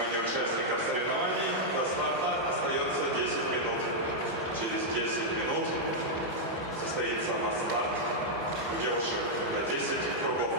Внимание участников соревнований. До старта остается 10 минут. Через 10 минут состоится масс-старт у девушек на 10 кругов.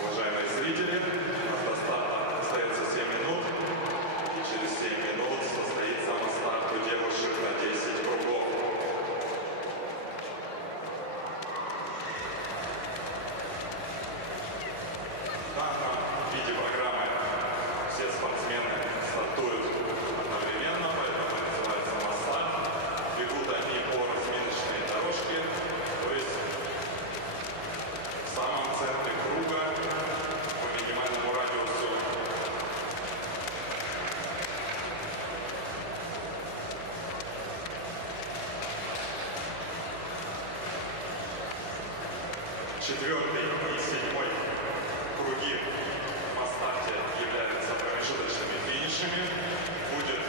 Уважаемые зрители, до старта остается 7 минут, и через 7 минут состоится масс-старт у девушек на 10 кругов. В данном виде программы все спортсмены стартуют одновременно, поэтому называется масс-старт. Бегут они по разминочной дорожке, то есть в самом центре круга по минимальному радиусу. Четвертый и седьмой круги в масс-старте являются промежуточными финишами. Будет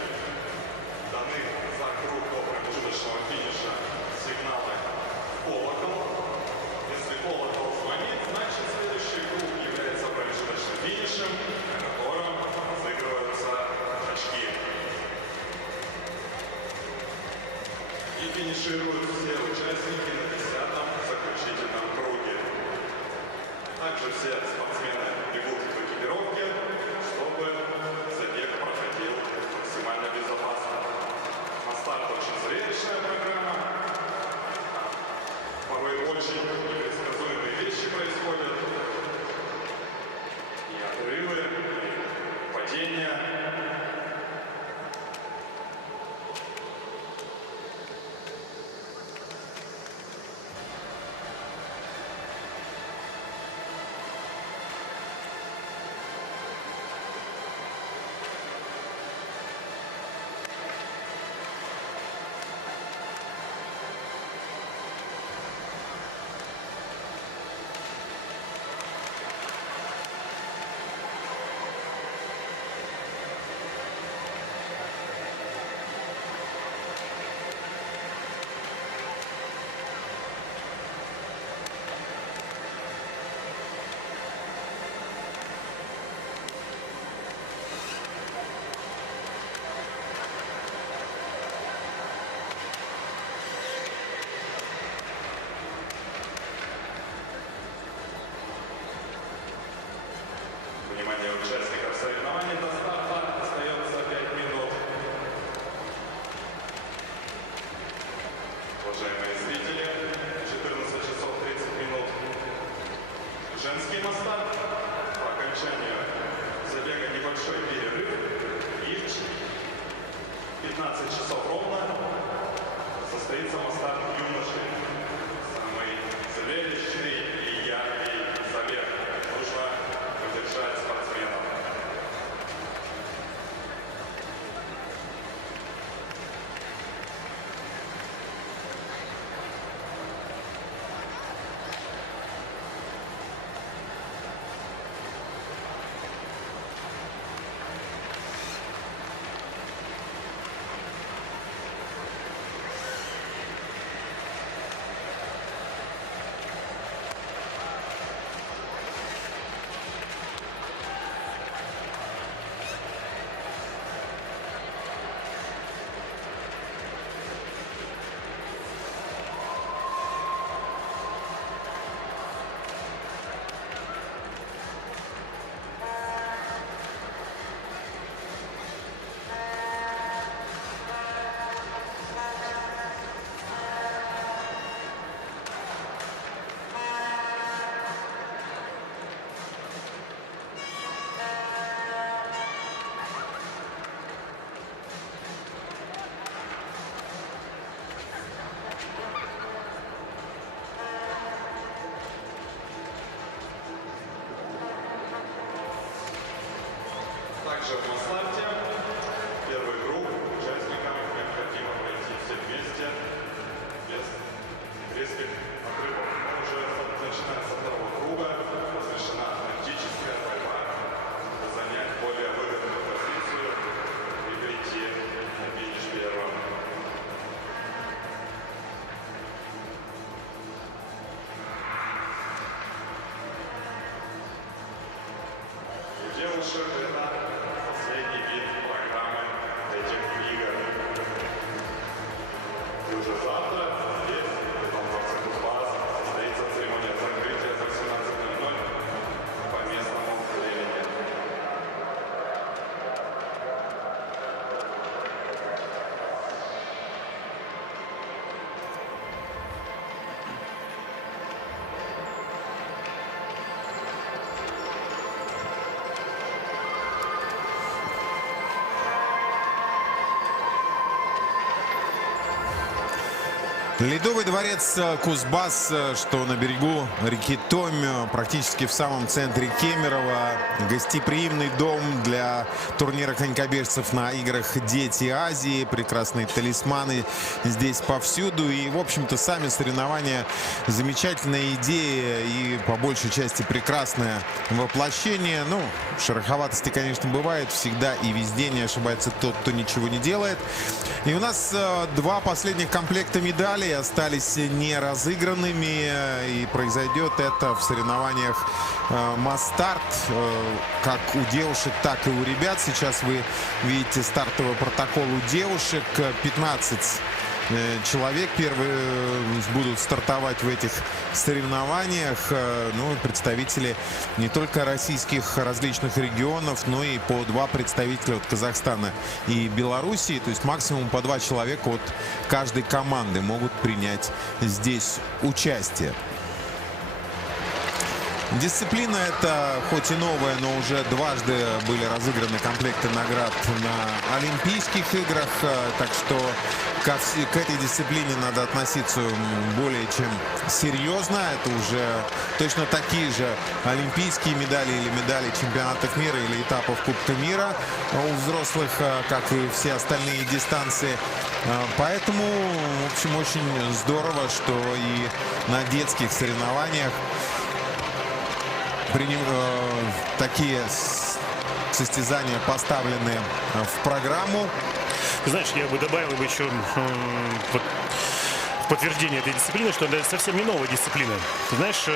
даны за круг до промежуточного финиша сигналы в колокол. Если колокол звонит, значит следующий круг является промежуточным финишем, на котором разыгрываются очки. И финишируют все участники на 10-м заключительном круге. Также все спортсмены бегут в экипировке, чтобы забег проходил максимально безопасно. Масс-старт очень зрелищная программа. Порой очень непредсказуемые вещи происходят. И отрывы, и падения. Также в старте первый круг участникам необходимо пройти все вместе без резких отрывов. Уже начиная со второго круга разрешена тактическая борьба, чтобы занять более выгодную позицию и прийти на финиш первым. Девушек это последний вид программы этих игр. И уже завтра здесь, в этом дворце Кузбасс, состоится церемония закрытия за 17:00 по местному времени. Ледовый дворец Кузбасс, что на берегу реки Томь, практически в самом центре Кемерово. Гостеприимный дом для турнира конькобежцев на играх «Дети Азии». Прекрасные талисманы здесь повсюду. И, в общем-то, сами соревнования — замечательная идея и, по большей части, прекрасное воплощение. Ну, шероховатости, конечно, бывает всегда и везде. Не ошибается тот, кто ничего не делает. И у нас два последних комплекта медалей остались не разыгранными, и произойдет это в соревнованиях масс-старт, как у девушек, так и у ребят. Сейчас вы видите стартовый протокол у девушек. 15 человек первые будут стартовать в этих соревнованиях. Ну, представители не только российских различных регионов, но и по два представителя от Казахстана и Белоруссии. То есть максимум по 2 человека от каждой команды могут принять здесь участие. Дисциплина эта хоть и новая, но уже дважды были разыграны комплекты наград на Олимпийских играх. Так что к этой дисциплине надо относиться более чем серьезно. Это уже точно такие же олимпийские медали или медали чемпионатов мира или этапов Кубка мира у взрослых, как и все остальные дистанции. Поэтому, в общем, очень здорово, что и на детских соревнованиях такие состязания поставлены в программу. Знаешь, я бы добавил еще в подтверждение этой дисциплины, что это совсем не новая дисциплина. Ты знаешь,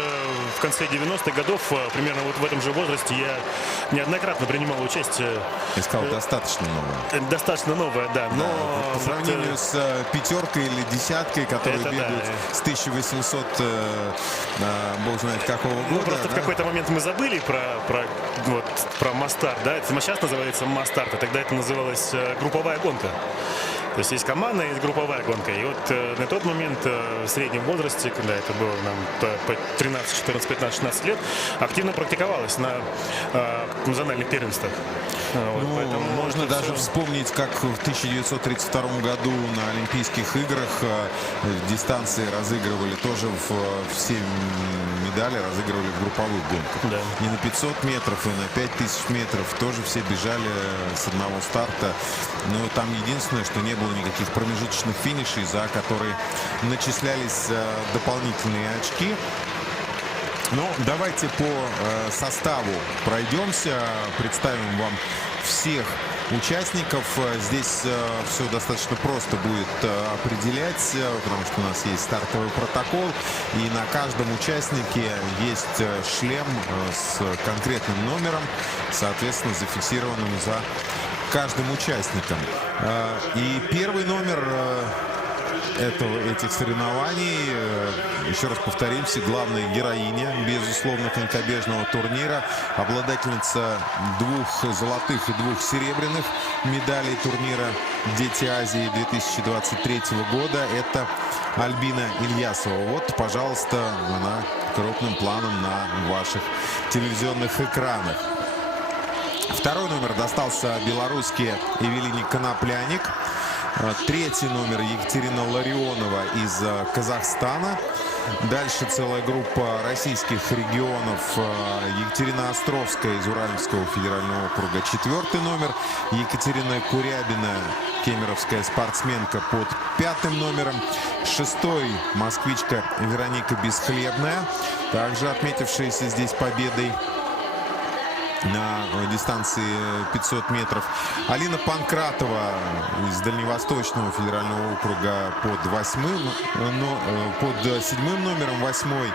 в конце 90-х годов, примерно вот в этом же возрасте, я неоднократно принимал участие. Я сказал, достаточно новая. Достаточно новая, да. Но по сравнению с пятеркой или десяткой, которые бегают с 1800, бог знает какого года. Ну, просто в какой-то момент мы забыли про масс-старт, да? Это сейчас называется масс-старт, а тогда это называлось групповая гонка. То есть есть командная, есть групповая гонка. И вот на тот момент в среднем возрасте, когда это было нам по 13, 14, 15, 16 лет, активно практиковалось на национальных первенствах. Ну, поэтому можно даже вспомнить, как в 1932 году на Олимпийских играх дистанции разыгрывали тоже все медали разыгрывали в групповых гонках. Да. И на 500 метров, и на 5000 метров тоже все бежали с одного старта. Но там единственное, что не было никаких промежуточных финишей, за которые начислялись дополнительные очки. Ну, давайте по составу пройдемся, представим вам всех участников. Здесь все достаточно просто будет определять, потому что у нас есть стартовый протокол, и на каждом участнике есть шлем с конкретным номером, соответственно, зафиксированным за каждым участником. И первый номер этих соревнований, еще раз повторимся, главная героиня, безусловно, конькобежного турнира, обладательница 2 золотых и 2 серебряных медалей турнира «Дети Азии» 2023 года. Это Альбина Ильясова. Вот, пожалуйста, она крупным планом на ваших телевизионных экранах. Второй номер достался белоруске Эвелине Конопляник. Третий номер Екатерина Ларионова из Казахстана. Дальше целая группа российских регионов. Екатерина Островская из Уральского федерального округа, 4-й номер. Екатерина Курябина, кемеровская спортсменка, под 5-м номером. 6-й москвичка Вероника Бесхлебная, также отметившаяся здесь победой на дистанции 500 метров. Алина Панкратова из Дальневосточного федерального округа под 7-м номером. 8-й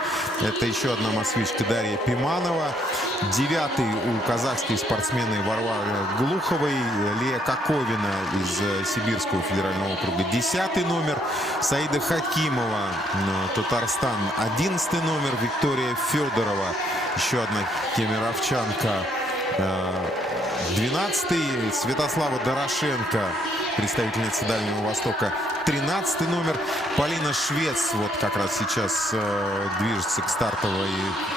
это еще одна москвичка Дарья Пиманова. 9-й у казахской спортсмены Варвары Глуховой Лея Коковина из Сибирского федерального округа. 10-й номер Саида Хакимова, Татарстан. 11-й номер Виктория Федорова, еще одна кемеровчанка. 12-й Святослава Дорошенко, представительница Дальнего Востока. 13-й номер Полина Швец, вот как раз сейчас движется к стартовой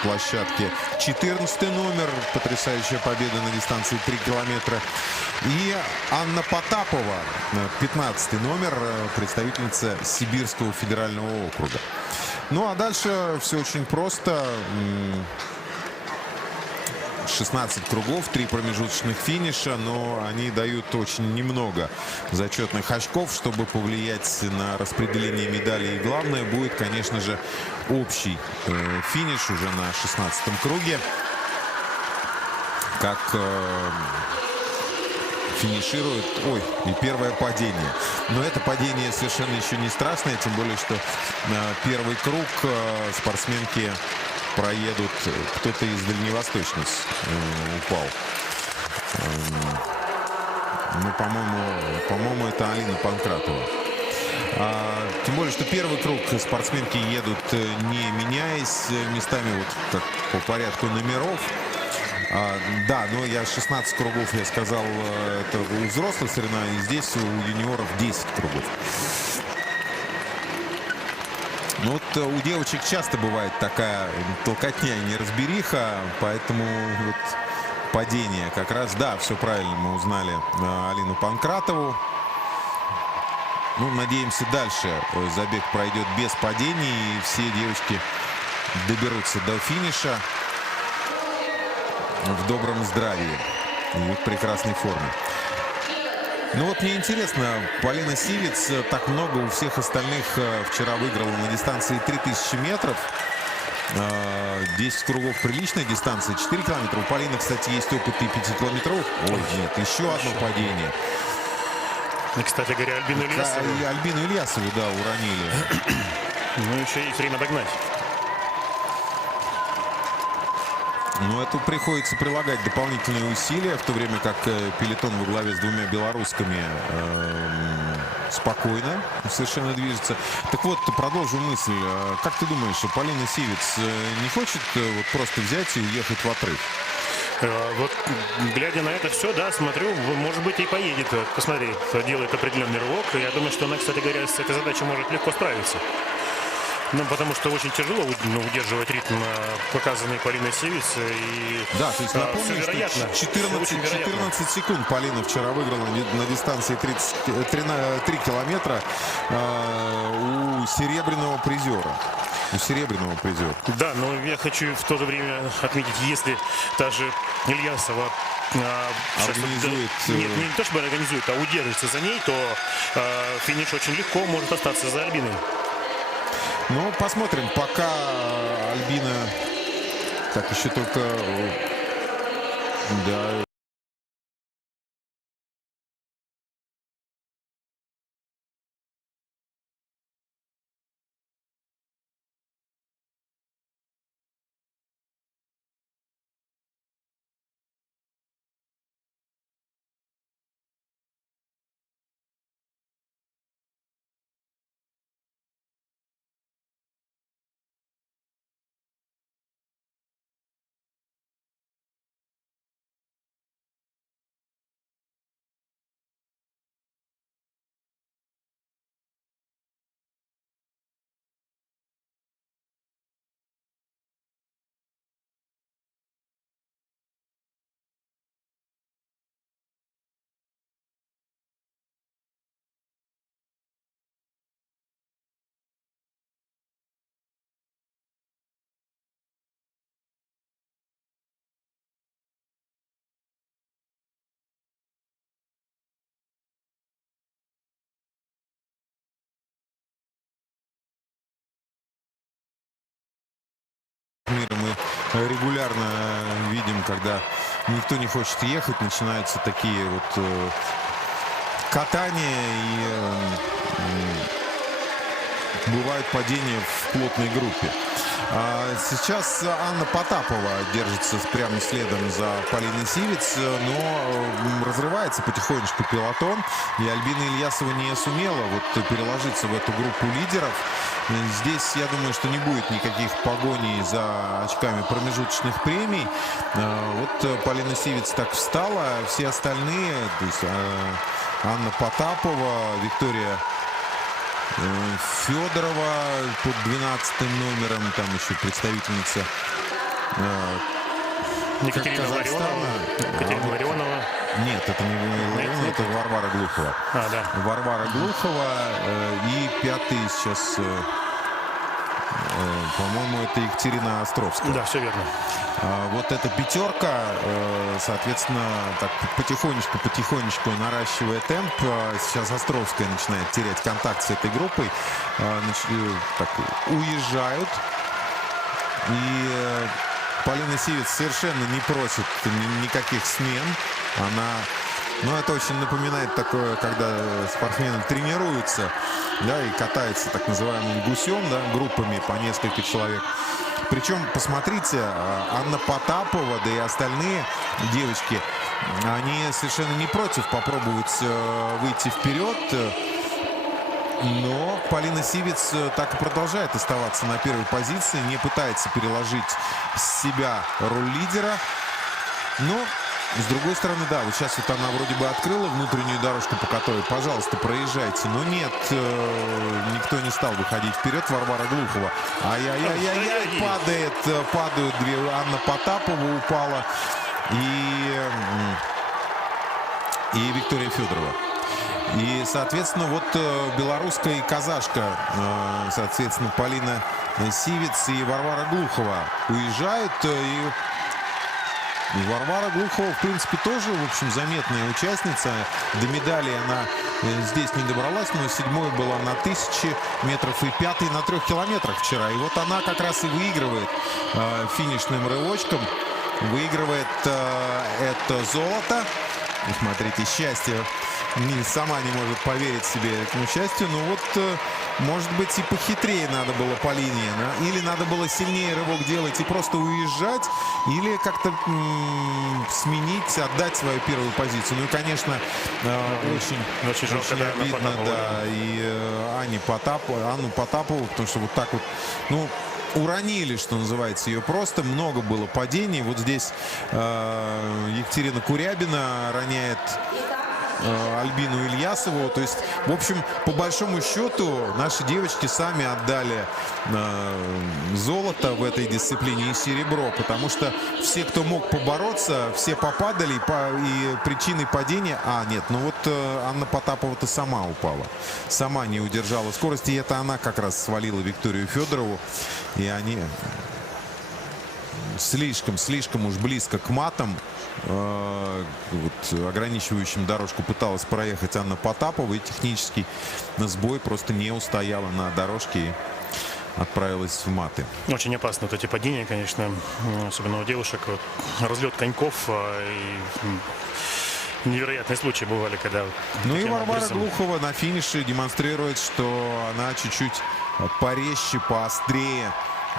площадке. 14-й номер, потрясающая победа на дистанции 3 километра. И Анна Потапова, 15-й номер, представительница Сибирского федерального округа. Ну а дальше все очень просто. 16 кругов, 3 промежуточных финиша, но они дают очень немного зачетных очков, чтобы повлиять на распределение медалей. И главное будет, конечно же, общий финиш уже на 16-м круге. Как финиширует... Ой, и первое падение. Но это падение совершенно еще не страшное, тем более, что первый круг спортсменки проедут. Кто-то из дальневосточниц упал. Ну, по-моему, это Алина Панкратова. Тем более, что первый круг спортсменки едут не меняясь местами, вот как по порядку номеров. Да, но я 16 кругов, я сказал, это у взрослых соревнований. Здесь у юниоров 10 кругов. Ну вот у девочек часто бывает такая толкотня и неразбериха, поэтому вот падение как раз, да, все правильно, мы узнали Алину Панкратову. Ну, надеемся, дальше забег пройдет без падений, и все девочки доберутся до финиша в добром здравии и в прекрасной форме. Ну вот мне интересно, Полина Сивец так много у всех остальных вчера выиграла на дистанции 3000 метров. 10 кругов приличная дистанция, 4 километра. У Полины, кстати, есть опыт и 5-километровых. Ой, нет, еще одно падение. И, кстати говоря, Альбину Ильясову. И Альбину Ильясову, да, уронили. Ну, еще есть время догнать. Но это приходится прилагать дополнительные усилия, в то время как пелотон во главе с двумя белорусскими спокойно совершенно движется. Так вот, продолжу мысль. Как ты думаешь, Полина Сивец не хочет вот просто взять и уехать в отрыв? Вот, глядя на это все, да, смотрю, может быть, и поедет. Посмотри, делает определенный рывок. Я думаю, что она, кстати говоря, с этой задачей может легко справиться. Ну, потому что очень тяжело удерживать ритм, показанный Полиной Сивец. И, да, то есть напомню, что 14 секунд Полина вчера выиграла на дистанции 3 километра у серебряного призера. Да, но я хочу в то же время отметить, если та же Ильясова организует... Нет, не то чтобы организует, а удержится за ней, то финиш очень легко может остаться за Альбиной. Ну, посмотрим. Пока Альбина так еще только... Да, регулярно видим, когда никто не хочет ехать, начинаются такие вот катания и бывают падения в плотной группе. Сейчас Анна Потапова держится прямо следом за Полиной Сивец, но разрывается потихонечку пелотон, и Альбина Ильясова не сумела вот переложиться в эту группу лидеров. Здесь, я думаю, что не будет никаких погоней за очками промежуточных премий. Вот Полина Сивец так встала, все остальные, то есть Анна Потапова, Виктория Федорова под 12 номером, там еще представительница Екатерина Ларионова. Нет, это не Ларионова, это Варвара Глухова. Да. Варвара Глухова и пятый сейчас, по-моему, это Екатерина Островская. Да, все верно. Вот эта пятерка, соответственно, так потихонечку наращивая темп. Сейчас Островская начинает терять контакт с этой группой. Так, уезжают. И Полина Сивец совершенно не просит никаких смен. Ну, это очень напоминает такое, когда спортсмены тренируются, да, и катаются так называемым гусем, да, группами по несколько человек. Причем, посмотрите, Анна Потапова, да и остальные девочки, они совершенно не против попробовать выйти вперед. Но Полина Сивец так и продолжает оставаться на первой позиции, не пытается переложить с себя роль лидера. Но, с другой стороны, да, вот сейчас вот она вроде бы открыла внутреннюю дорожку, по которой, пожалуйста, проезжайте. Но нет, никто не стал выходить вперед. Варвара Глухова. Ай-яй-яй-яй, падают две. Анна Потапова упала. И Виктория Федорова. И, соответственно, вот белорусская и казашка, соответственно, Полина Сивец и Варвара Глухова уезжают. И Варвара Глухова, в принципе, тоже, в общем, заметная участница. До медали она здесь не добралась, но седьмой была на 1000 метров и пятый на 3 километрах вчера. И вот она как раз и выигрывает финишным рывочком. Выигрывает это золото. И смотрите, счастье. Сама не может поверить себе этому счастью. Но вот, может быть, и похитрее надо было Полине. Да? Или надо было сильнее рывок делать и просто уезжать. Или как-то сменить, отдать свою первую позицию. Ну и, конечно, очень жалко, да, обидно, да, и Анну Потапову, потому что вот так вот, ну, уронили, что называется, ее просто. Много было падений. Вот здесь Екатерина Курябина роняет Альбину Ильясову. То есть, в общем, по большому счету, наши девочки сами отдали золото в этой дисциплине и серебро, потому что все, кто мог побороться, все попадали, и причиной падения... нет, ну вот Анна Потапова-то сама упала. Сама не удержала скорости, и это она как раз свалила Викторию Федорову. И они слишком уж близко к матам. Вот, ограничивающим дорожку пыталась проехать Анна Потапова, и технический сбой просто не устояла на дорожке и отправилась в маты. Очень опасно вот эти падения, конечно, особенно у девушек. Вот, разлет коньков и невероятные случаи бывали, когда... Ну и Варвара Глухова на финише демонстрирует, что она чуть-чуть порезче, поострее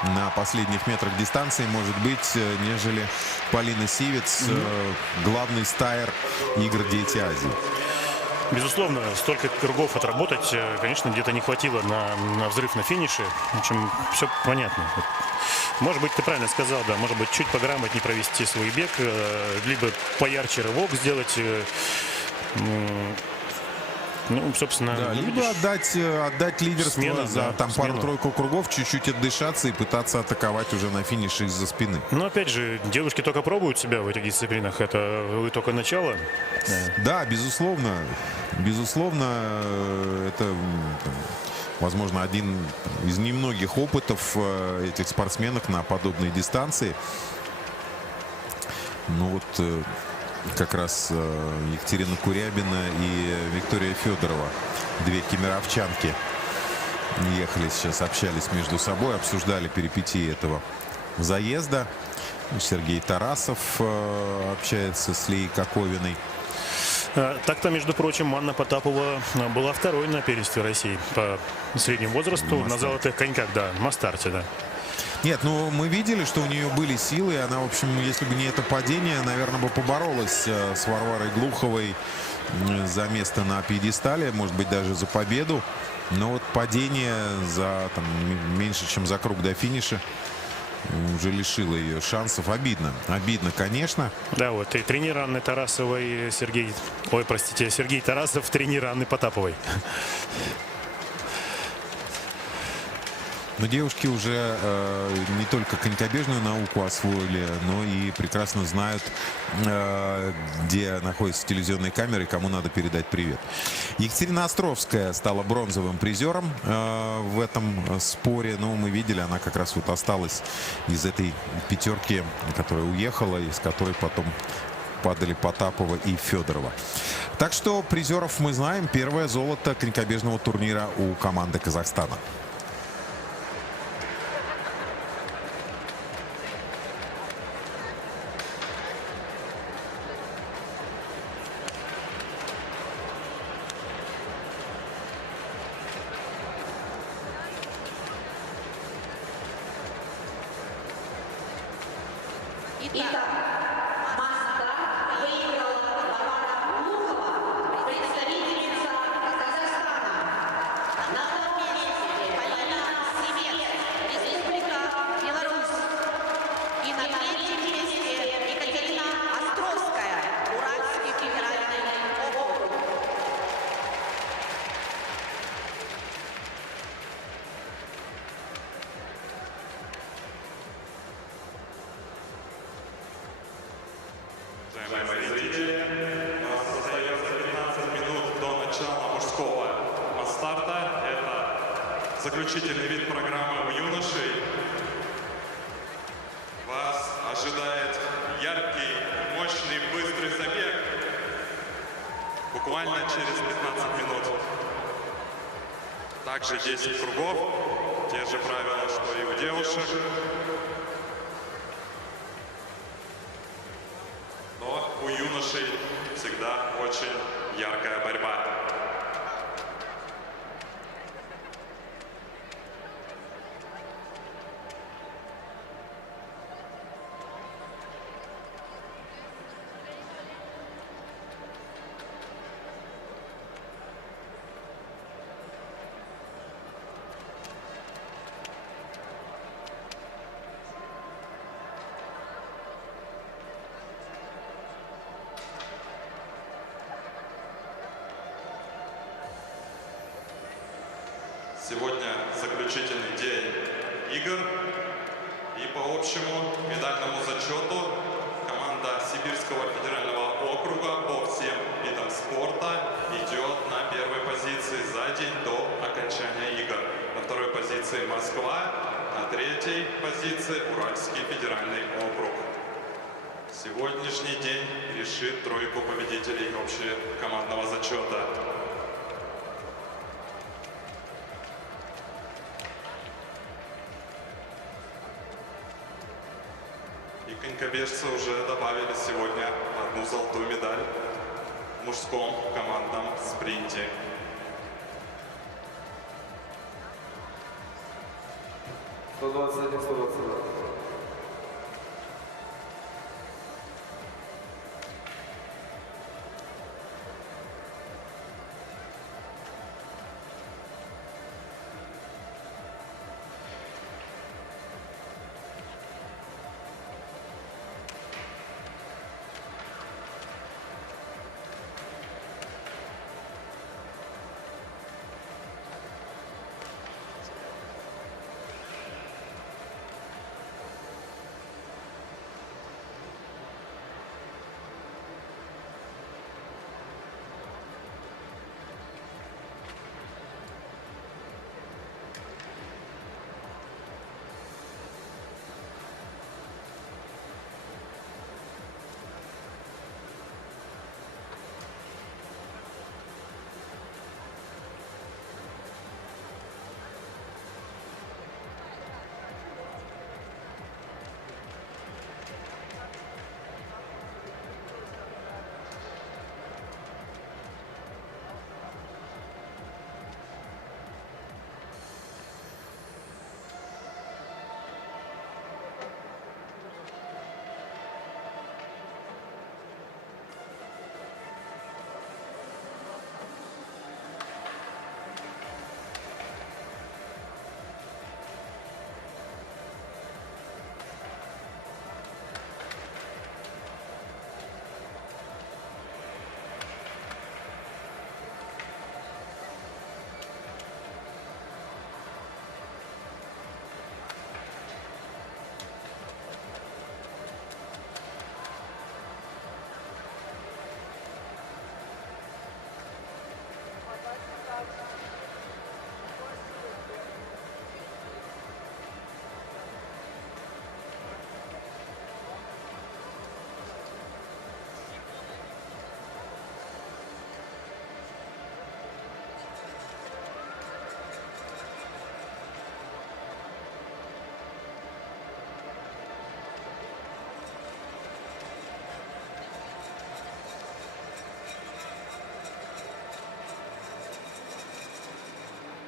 на последних метрах дистанции, может быть, нежели Полина Сивец, главный стайер игр «Дети Азии». Безусловно, столько кругов отработать, конечно, где-то не хватило на взрыв на финише. В общем, все понятно. Может быть, ты правильно сказал, да, может быть, чуть пограмотнее провести свой бег, либо поярче рывок сделать. Ну, собственно, да, либо отдать лидерство смена, за да, там пару-тройку кругов, чуть-чуть отдышаться и пытаться атаковать уже на финише из-за спины. Но опять же, девушки только пробуют себя в этих дисциплинах. Это только начало. Да, безусловно. Безусловно, это, возможно, один из немногих опытов этих спортсменок на подобной дистанции. Ну вот... Как раз Екатерина Курябина и Виктория Федорова, две кемеровчанки, ехали сейчас, общались между собой, обсуждали перипетии этого заезда. Сергей Тарасов общается с Лией Коковиной. Так-то, между прочим, Анна Потапова была второй на первенстве России по среднему возрасту на золотых коньках, да, на старте, да. Нет, ну мы видели, что у нее были силы. Она, в общем, если бы не это падение, наверное, бы поборолась с Варварой Глуховой за место на пьедестале, может быть, даже за победу. Но вот падение за меньше, чем за круг до финиша уже лишило ее шансов. Обидно. Обидно, конечно. Да, вот и тренер Анны Тарасовой Сергей... Ой, простите, Сергей Тарасов, тренер Анны Потаповой. Но девушки уже не только конькобежную науку освоили, но и прекрасно знают, где находятся телевизионные камеры и кому надо передать привет. Екатерина Островская стала бронзовым призером в этом споре. Но мы видели, она как раз вот осталась из этой пятерки, которая уехала, из которой потом падали Потапова и Федорова. Так что призеров мы знаем. Первое золото конькобежного турнира у команды Казахстана. Итак, Москва выиграла Варвара Глухова, представительница Казахстана. На втором месте Полина Семец, Республика Беларусь. И на третьем месте Екатерина Островская, Уральский федеральный округ. Уважаемые зрители, у нас остается 15 минут до начала мужского масс-старта. Это заключительный вид программы у юношей. Вас ожидает яркий, мощный, быстрый забег. Буквально через 15 минут. Также 10 кругов. Те же правила, что и у девушек. Но у юношей всегда очень яркая борьба. Сегодня заключительный день игр. И по общему медальному зачету команда Сибирского федерального округа по всем видам спорта идет на первой позиции за день до окончания игр. На второй позиции Москва, на третьей позиции Уральский федеральный округ. Сегодняшний день решит тройку победителей общекомандного зачета. И конькобежцы уже добавили сегодня одну золотую медаль в мужском командном спринте.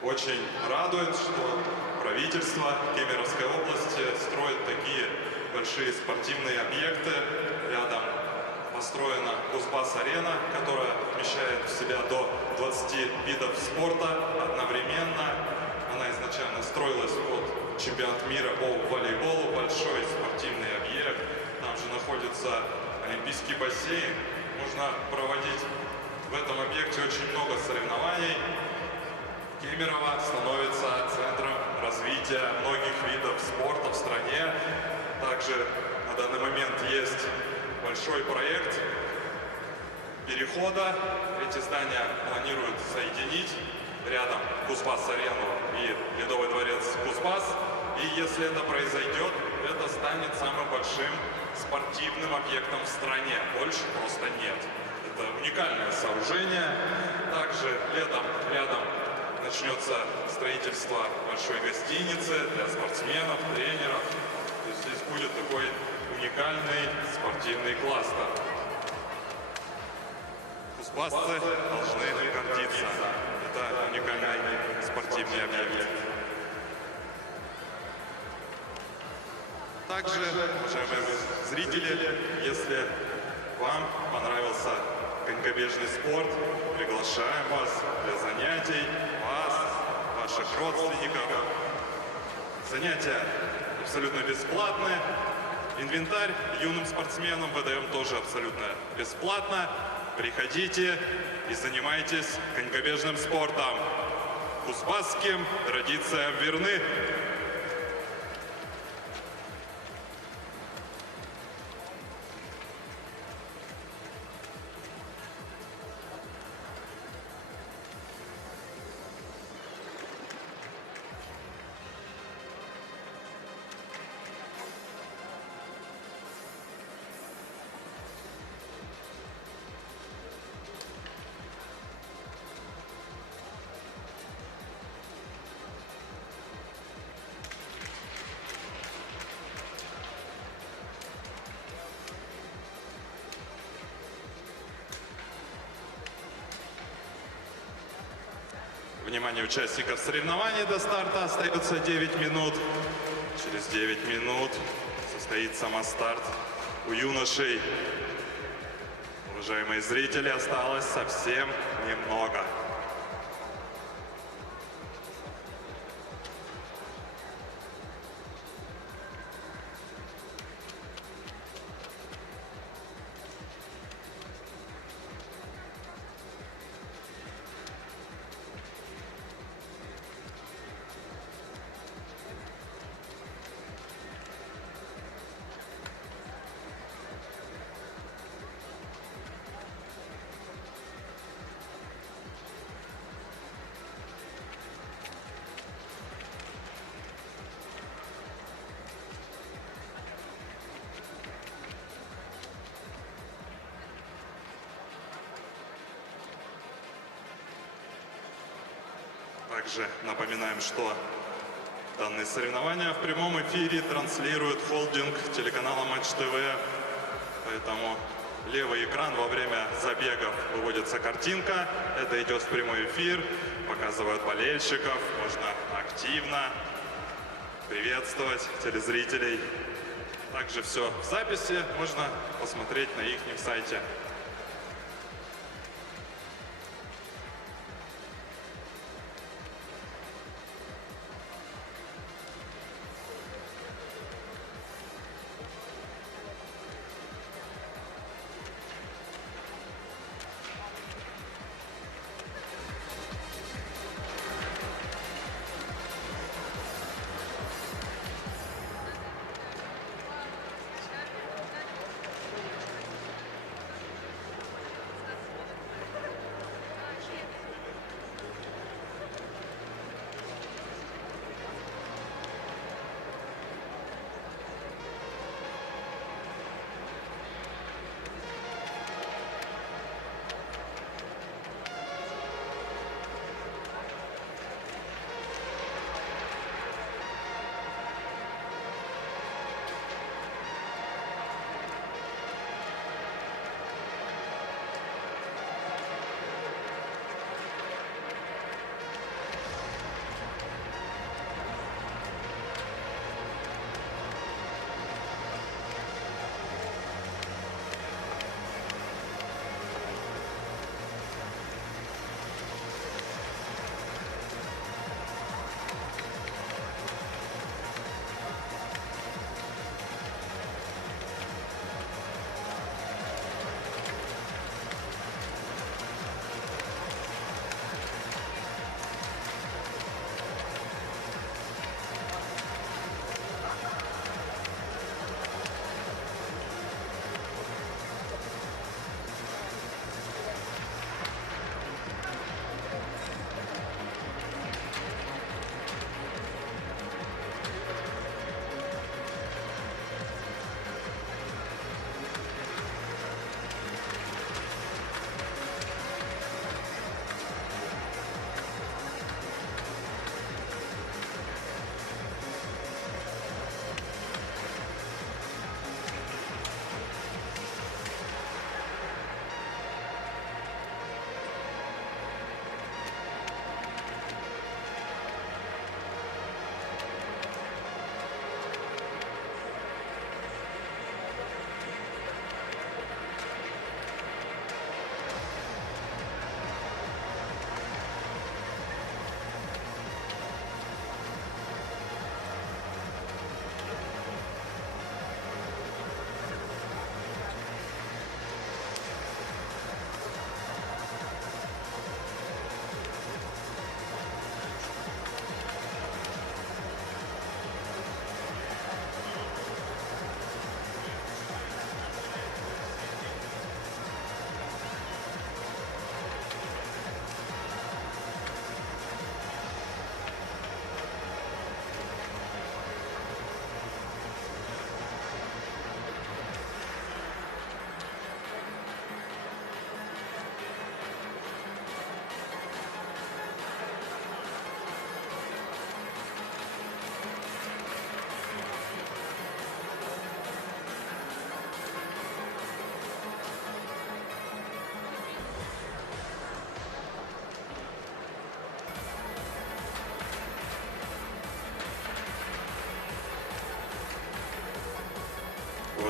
Очень радует, что правительство Кемеровской области строит такие большие спортивные объекты. Рядом построена Кузбасс-арена, которая вмещает в себя до 20 видов спорта одновременно. Она изначально строилась под чемпионат мира по волейболу, большой спортивный объект. Там же находится олимпийский бассейн. Можно проводить в этом объекте очень много соревнований. Кемерово становится центром развития многих видов спорта в стране. Также на данный момент есть большой проект перехода. Эти здания планируют соединить рядом Кузбасс-арену и Ледовый дворец Кузбасс. И если это произойдет, это станет самым большим спортивным объектом в стране. Больше просто нет. Это уникальное сооружение. Также летом рядом начнется строительство большой гостиницы для спортсменов, тренеров. То есть здесь будет такой уникальный спортивный кластер. Кузбассцы должны гордиться. Это уникальный спортивный объект. Также, уважаемые зрители, если вам понравился конькобежный спорт, приглашаем вас для занятий, вас, ваших родственников. Занятия абсолютно бесплатные. Инвентарь юным спортсменам выдаем тоже абсолютно бесплатно. Приходите и занимайтесь конькобежным спортом. Кузбасским традициям верны. Внимание участников соревнований, до старта остается 9 минут. Через 9 минут состоится масс-старт у юношей. Уважаемые зрители, осталось совсем немного. Также напоминаем, что данные соревнования в прямом эфире транслирует холдинг телеканала Матч ТВ. Поэтому левый экран во время забегов выводится картинка. Это идет в прямой эфир. Показывают болельщиков. Можно активно приветствовать телезрителей. Также все в записи можно посмотреть на их сайте.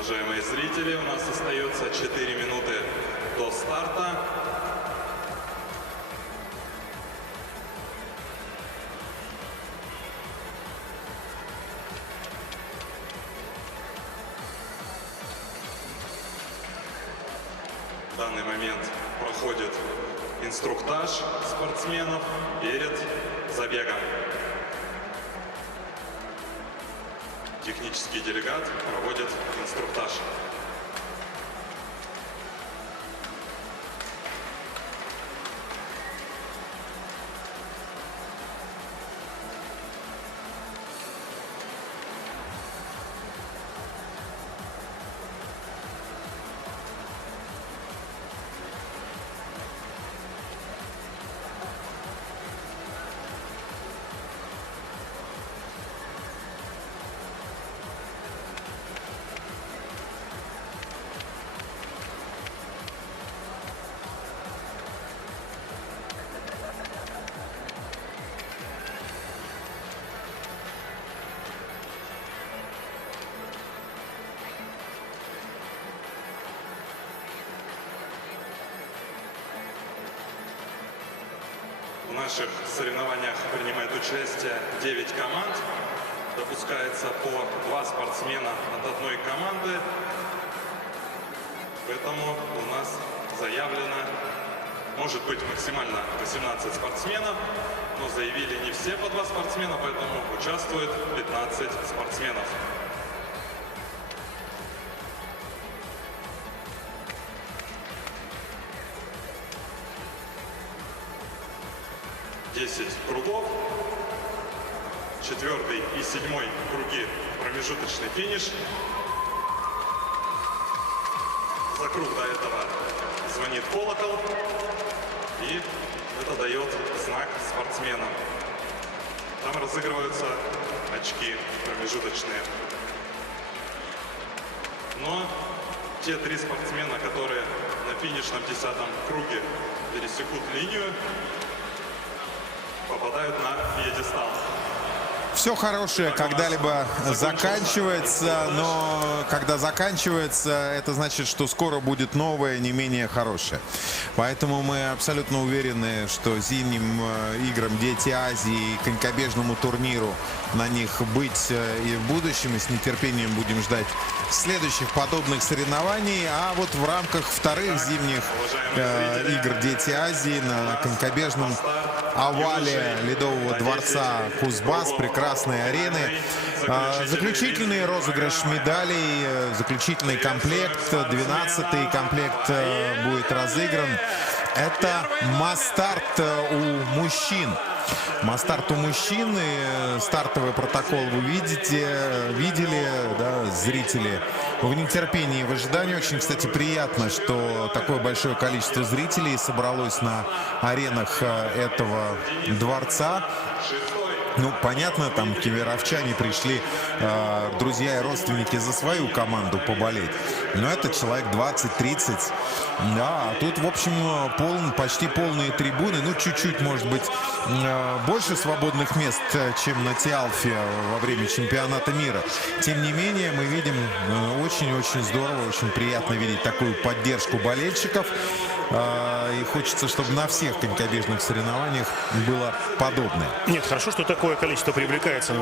Уважаемые зрители, у нас остается 4 минуты до старта. В данный момент проходит инструктаж спортсменов перед забегом. Технический делегат проводит инструктаж. В наших соревнованиях принимает участие 9 команд. Допускается по 2 спортсмена от одной команды. Поэтому у нас заявлено, может быть, максимально 18 спортсменов, но заявили не все по 2 спортсмена, поэтому участвует 15 спортсменов. Кругов. 4-й и 7-й круги промежуточный финиш. За круг до этого звонит колокол, и это дает знак спортсменам. Там разыгрываются очки промежуточные. Но те 3 спортсмена, которые на финишном 10-м круге пересекут линию, попадают на пьедестал. Все хорошее когда-либо заканчивается, но когда заканчивается, это значит, что скоро будет новое, не менее хорошее. Поэтому мы абсолютно уверены, что зимним играм «Дети Азии», конькобежному турниру на них быть и в будущем, и с нетерпением будем ждать следующих подобных соревнований. А вот в рамках вторых зимних игр «Дети Азии» на конькобежном овале Ледового дворца Кузбасс, прекрасной арены, заключительный розыгрыш медалей, заключительный комплект, 12-й комплект будет разыгран. Это масс-старт у мужчин. Масс-старт у мужчин, и стартовый протокол вы видели, да, зрители в нетерпении, в ожидании. Очень, кстати, приятно, что такое большое количество зрителей собралось на аренах этого дворца. Ну, понятно, там кемеровчане пришли, друзья и родственники, за свою команду поболеть. Но это человек 20-30. Да, а тут, в общем, почти полные трибуны. Ну, чуть-чуть, может быть, больше свободных мест, чем на Тиалфе во время чемпионата мира. Тем не менее, мы видим очень-очень здорово, очень приятно видеть такую поддержку болельщиков. И хочется, чтобы на всех конькобежных соревнованиях было подобное. Нет, хорошо, что такое количество привлекается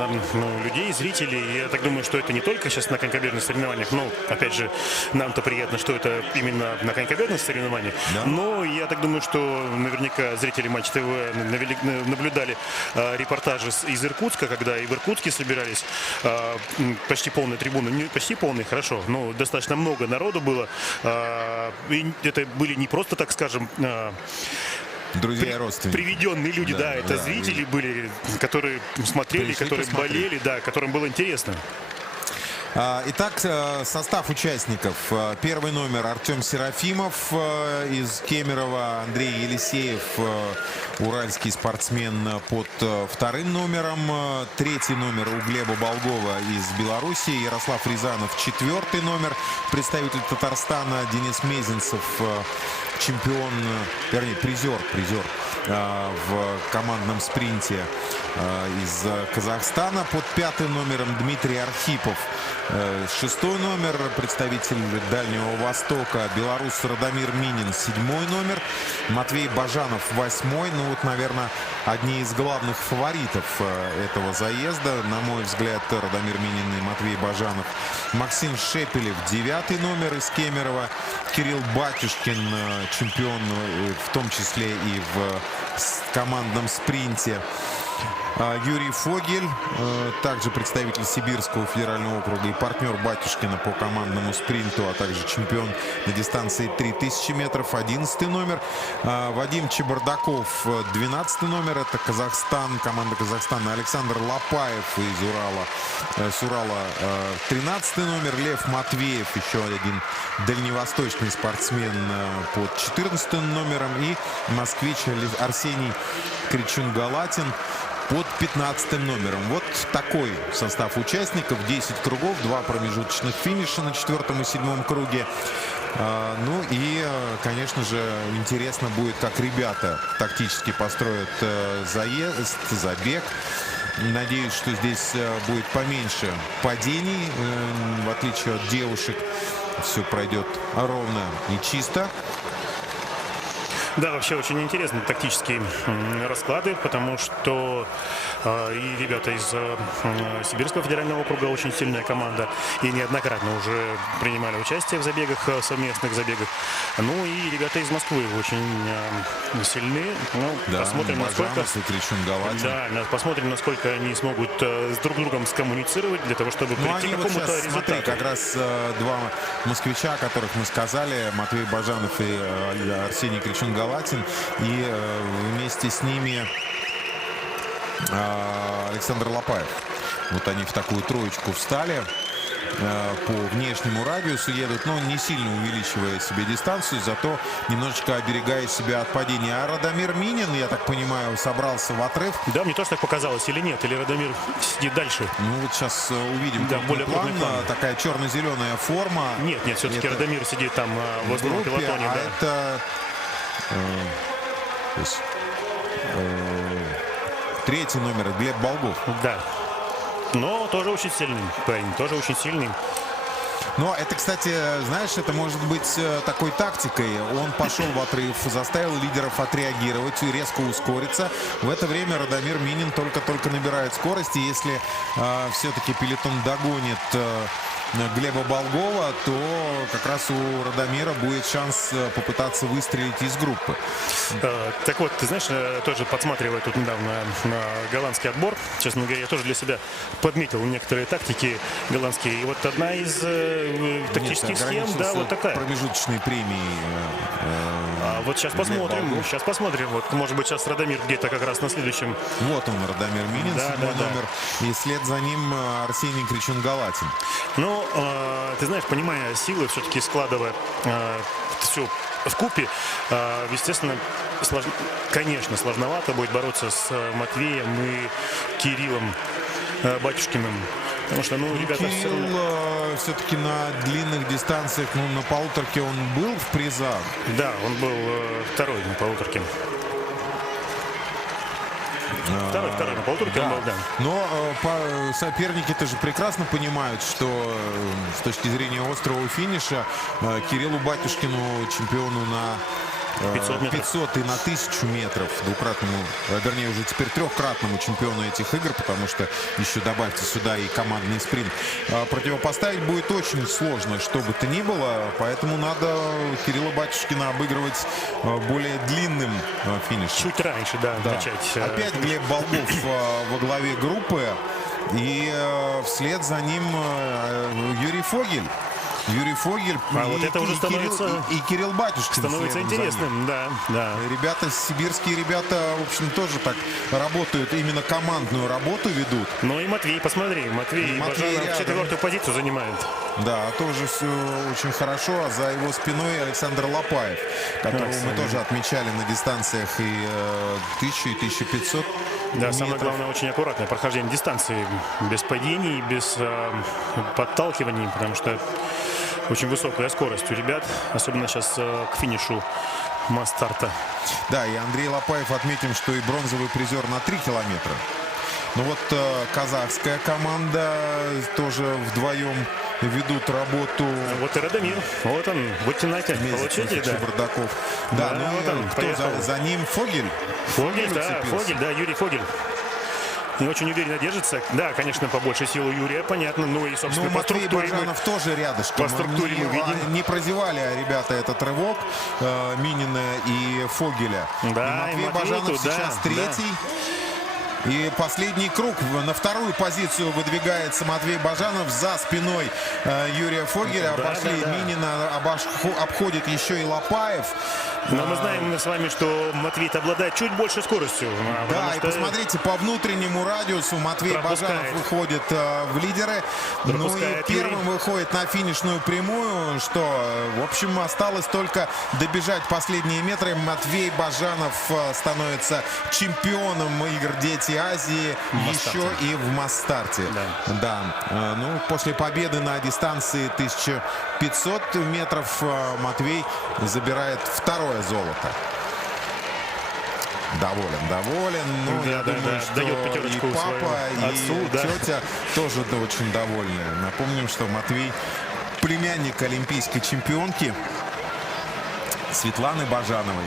людей, зрителей. Я так думаю, что это не только сейчас на конькобежных соревнованиях, но, опять же, нам-то приятно, что это именно на конькобежных соревнованиях. Да. Но я так думаю, что наверняка зрители Матч ТВ наблюдали репортажи из Иркутска, когда и в Иркутске собирались почти полные трибуны. Не почти полные, хорошо, но достаточно много народу было. И это были не просто, так скажем, друзья и родственники. Приведенные люди, да, это зрители были, которые смотрели, которые болели, да, которым было интересно. Итак, состав участников. Первый номер Артем Серафимов из Кемерово, Андрей Елисеев, уральский спортсмен, под вторым номером. Третий номер у Глеба Болгова из Белоруссии, Ярослав Рязанов, четвертый номер. Представитель Татарстана Денис Мезенцев, чемпион, вернее, призер в командном спринте из Казахстана. Под 5-м номером Дмитрий Архипов. 6-й номер представитель Дальнего Востока, белорус Радомир Минин. 7-й номер Матвей Бажанов. 8-й. Ну вот, наверное, одни из главных фаворитов этого заезда, на мой взгляд, Радомир Минин и Матвей Бажанов. Максим Шепелев. 9-й номер из Кемерово. Кирилл Батюшкин, чемпион в том числе и в командном спринте. Юрий Фогель, также представитель Сибирского федерального округа и партнер Батюшкина по командному спринту, а также чемпион на дистанции 3000 метров. 11-й номер Вадим Чебардаков. 12-й номер — это Казахстан, команда Казахстана. Александр Лопаев из Урала, с Урала. 13-й номер Лев Матвеев, еще один дальневосточный спортсмен под 14-м номером. И москвич Арсений Кричун-Галатин под 15-м номером. Вот такой состав участников. 10 кругов, 2 промежуточных финиша на 4-м и 7-м круге. Ну и, конечно же, интересно будет, как ребята тактически построят заезд, забег. Надеюсь, что здесь будет поменьше падений. В отличие от девушек, все пройдет ровно и чисто. Да, вообще очень интересны тактические расклады, потому что и ребята из Сибирского федерального округа очень сильная команда, и неоднократно уже принимали участие в забегах, совместных забегах. Ну и ребята из Москвы очень сильны. Ну, да, посмотрим, насколько... Да, посмотрим, насколько они смогут с друг другом скоммуницировать для того, чтобы прийти к какому-то результату. Смотри, как раз два москвича, о которых мы сказали, Матвей Бажанов и Арсений Кричун-Галатин, и вместе с ними Александр Лопаев. Вот они в такую троечку встали. По внешнему радиусу едут, но не сильно увеличивая себе дистанцию, зато немножечко оберегая себя от падения. А Радомир Минин, я так понимаю, собрался в отрыв. Да, мне тоже так показалось, или нет, или Радомир сидит дальше. Ну вот сейчас увидим, да, более план, такая черно-зеленая форма. Нет, все-таки Радомир сидит там в основном пилотоне. А да. Это третий номер Глеб Болгов. Да. Но тоже очень сильный парень, тоже очень сильный. Но это, кстати, знаешь, это может быть такой тактикой. Он пошел в отрыв, заставил лидеров отреагировать и резко ускориться. В это время Радомир Минин только-только набирает скорость. И если все-таки пелотон догонит Глеба Болгова, то как раз у Радомира будет шанс попытаться выстрелить из группы. Так вот, ты знаешь, тоже подсматривая тут недавно на голландский отбор, честно говоря, я тоже для себя подметил некоторые тактики голландские. И вот одна из тактических схем, да, вот такая. Промежуточной премии. Вот сейчас посмотрим. Вот, может быть, сейчас Радомир где-то как раз на следующем. Вот он, Радомир Минин, да, седьмой номер. И вслед за ним Арсений Кричун-Галатин. Ну, ты знаешь, понимая силы, все-таки складывая все вкупе, естественно, конечно, сложновато будет бороться с Матвеем и Кириллом Батюшкиным. Потому что, ребята... Кирилл все-таки на длинных дистанциях, на полуторке он был в призах. Да, он был второй на полуторке. Второй на полуторке он был, да. Но соперники тоже прекрасно понимают, что с точки зрения острого финиша Кириллу Батюшкину, чемпиону на 500 и на 1000 метров, двукратному, вернее уже теперь трехкратному чемпиону этих игр, потому что еще добавьте сюда и командный спринт, противопоставить будет очень сложно, что бы то ни было, поэтому надо Кирилла Батюшкина обыгрывать более длинным финишем. Чуть раньше, да, начать. Опять Глеб Болгов во главе группы, и вслед за ним Юрий Фогель. Вот это уже становится... И Кирилл Батюшкин. Становится интересным, да. Ребята, сибирские ребята, в общем, тоже так работают, именно командную работу ведут. Ну и Матвей, посмотри, Матвей Бажанов 4-ю позицию занимает. Да, тоже все очень хорошо. А за его спиной Александр Лопаев, которого мы тоже отмечали на дистанциях и 1000, и 1500. Да, самое главное, очень аккуратное прохождение дистанции, без падений, без подталкиваний, потому что очень высокая скорость у ребят, особенно сейчас к финишу масс-старта. Да, и Андрей Лопаев, отметим, что и бронзовый призер на 3 километра. Ну вот казахская команда тоже вдвоем ведут работу. Вот и Радомир. Вот он, Буттинайка. Получите, да? Чебардаков. Да, Да, ну вот и он, кто поехал. за ним? Фогель? Фогель, да, уцепился. Фогель, да, Юрий Фогель. Не очень уверенно держится. Да, конечно, по большей силу Юрия, понятно. Ну и, собственно, Ну, по Матвей структуре мы- Бажанов тоже рядышком. по структуре мы видим. Не прозевали ребята этот рывок Минина и Фогеля. Да, и и Матвей Матвей Бажанов тут, сейчас да, третий. И последний круг. На вторую позицию выдвигается Матвей Бажанов за спиной Юрия Фогеля. Да, Обошли да, да. Минина, обходит еще и Лопаев. Но мы знаем с вами, что Матвей обладает чуть большей скоростью. Да, потому и что посмотрите, по внутреннему радиусу Матвей Пропускает. Бажанов выходит в лидеры. Ну и Пропускает первым Юрий. выходит на финишную прямую, что, в общем, осталось только добежать последние метры. Матвей Бажанов становится чемпионом игр «Дети Азии» Масс-старте. еще и в масс-старте. Да. Ну, после победы на дистанции 1500 метров Матвей забирает второе золото. Доволен. Ну, Да, я да, думаю, да. что Дает и пятерочку папа, своему и отцу, да. тетя тоже очень довольны. Напомним, что Матвей племянник олимпийской чемпионки Светланы Бажановой.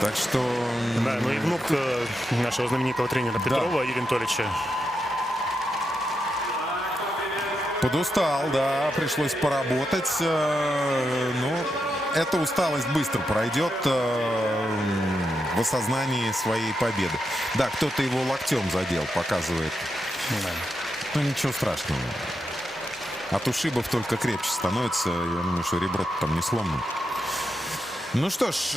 Так что... Да, ну и внук нашего знаменитого тренера Петрова, Юрия Анатольевича. Подустал, да, пришлось поработать. Ну, эта усталость быстро пройдет в осознании своей победы. Да, кто-то его локтем задел, показывает. Ну, ничего страшного. От ушибов только крепче становится. Я думаю, что ребро там не сломано. Ну что ж,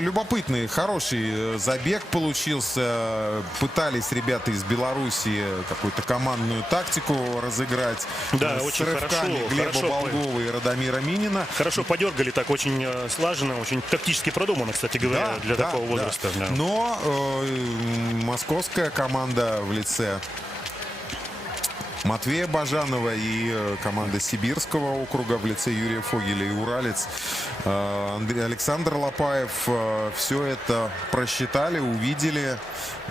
любопытный, хороший забег получился. Пытались ребята из Беларуси какую-то командную тактику разыграть. Да, с очень рывками хорошо, Глеба хорошо. Болгова и Радомира Минина. Хорошо подергали, так очень слаженно, очень тактически продумано, кстати говоря, для такого возраста. Да. Но московская команда в лице Матвея Бажанова и команда Сибирского округа в лице Юрия Фогеля и уралец Александр Лопаев все это просчитали, увидели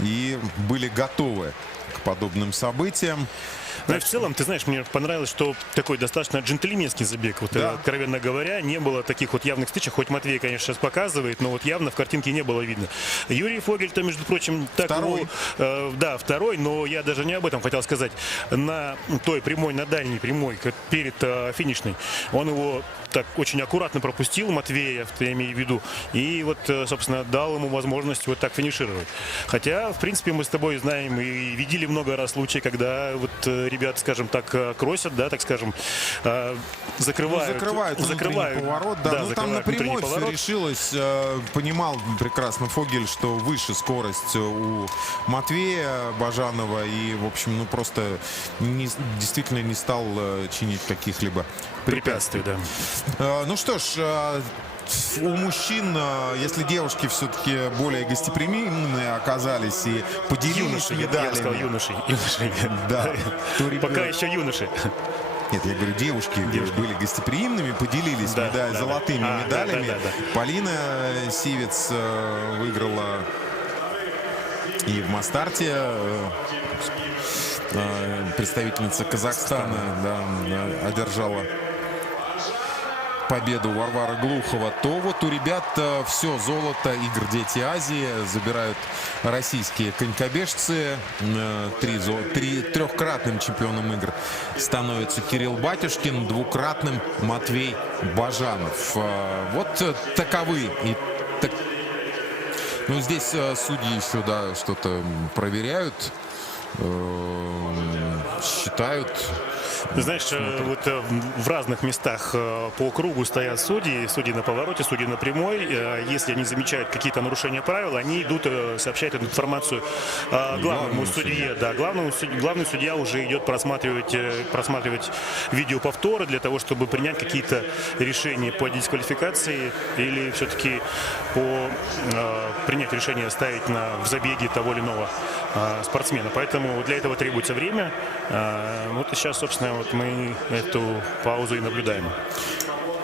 и были готовы к подобным событиям. Ну и в целом, ты знаешь, мне понравилось, что такой достаточно джентльменский забег. Вот, Да. откровенно говоря, не было таких вот явных стычек. Хоть Матвей, конечно, сейчас показывает, но вот явно в картинке не было видно. Юрий Фогель-то, между прочим, так Второй. да, второй, но я даже не об этом хотел сказать. На той прямой, на дальней прямой, перед финишной, он его так очень аккуратно пропустил, Матвея, я имею в виду, и вот, собственно, дал ему возможность вот так финишировать. Хотя, в принципе, мы с тобой знаем и видели много раз случаи, когда вот ребят, скажем так, кросят, да, так скажем, закрывают внутренний поворот, да. Ну, там закрывают напрямую внутренний все поворот. решилось. Понимал прекрасно Фогель, что выше скорость у Матвея Бажанова. И, в общем, ну просто действительно не стал чинить каких-либо препятствий. Да. Ну что ж, у мужчин, если девушки все-таки более гостеприимные оказались и поделились Юноши, я бы сказал, медалями. юноши. Да, то Пока ребят- еще юноши. Нет, я говорю, девушки были гостеприимными, поделились Да, да, золотыми да. медалями. Да. Полина Сивец выиграла и в Мастарте. Представительница Казахстана одержала победу Варвара Глухова. То вот у ребят все золото игр «Дети Азии» забирают российские конькобежцы. Трехкратным чемпионом игр становится Кирилл Батюшкин, двукратным Матвей Бажанов. Вот таковы. Ну, здесь судьи еще, да, что-то проверяют, считают. Ты знаешь, вот в разных местах по кругу стоят судьи на повороте, судьи на прямой. Если они замечают какие-то нарушения правил, они идут, сообщают эту информацию главному судье. Да, главный судья уже идет просматривать видеоповторы для того, чтобы принять какие-то решения по дисквалификации или все-таки принять решение ставить в забеге того или иного спортсмена. Поэтому для этого требуется время. Вот и сейчас, собственно, собственно, вот мы эту паузу и наблюдаем.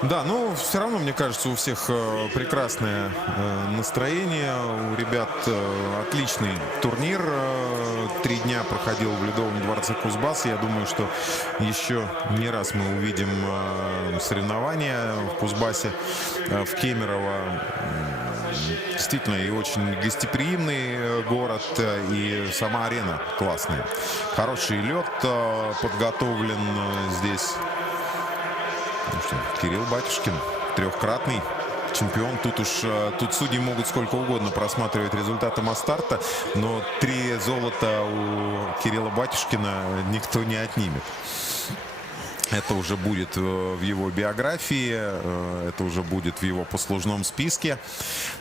Да, но все равно, мне кажется, у всех прекрасное настроение. У ребят отличный турнир. 3 дня проходил в Ледовом дворце Кузбасса. Я думаю, что еще не раз мы увидим соревнования в Кузбассе, в Кемерово. Действительно, и очень гостеприимный город, и сама арена классная. Хороший лед подготовлен здесь. Ну что, Кирилл Батюшкин, 3-кратный чемпион. Тут судьи могут сколько угодно просматривать результаты Масстарта, но 3 золота у Кирилла Батюшкина никто не отнимет. Это уже будет в его биографии, это уже будет в его послужном списке.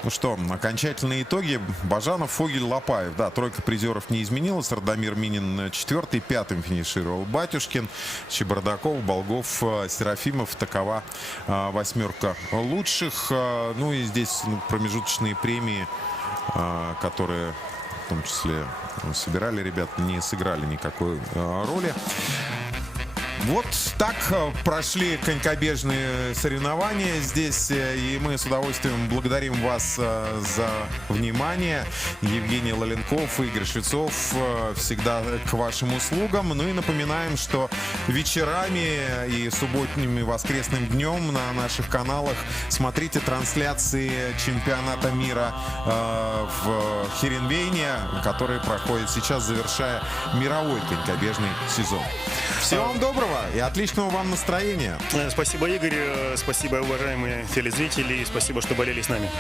Ну что, окончательные итоги. Бажанов, Фогель, Лопаев. Да, тройка призеров не изменилась. Радомир Минин 4-й, 5-м финишировал Батюшкин, Чебардаков, Болгов, Серафимов. Такова 8 лучших. Ну и здесь промежуточные премии, которые в том числе собирали ребят, не сыграли никакой роли. Вот так прошли конькобежные соревнования здесь, и мы с удовольствием благодарим вас за внимание. Евгений Лоленков, Игорь Швецов всегда к вашим услугам. Ну и напоминаем, что вечерами и субботним и воскресным днем на наших каналах смотрите трансляции чемпионата мира в Херенвейне, который проходит сейчас, завершая мировой конькобежный сезон. Всего вам доброго и отличного вам настроения. Спасибо, Игорь. Спасибо, уважаемые телезрители. Спасибо, что болели с нами.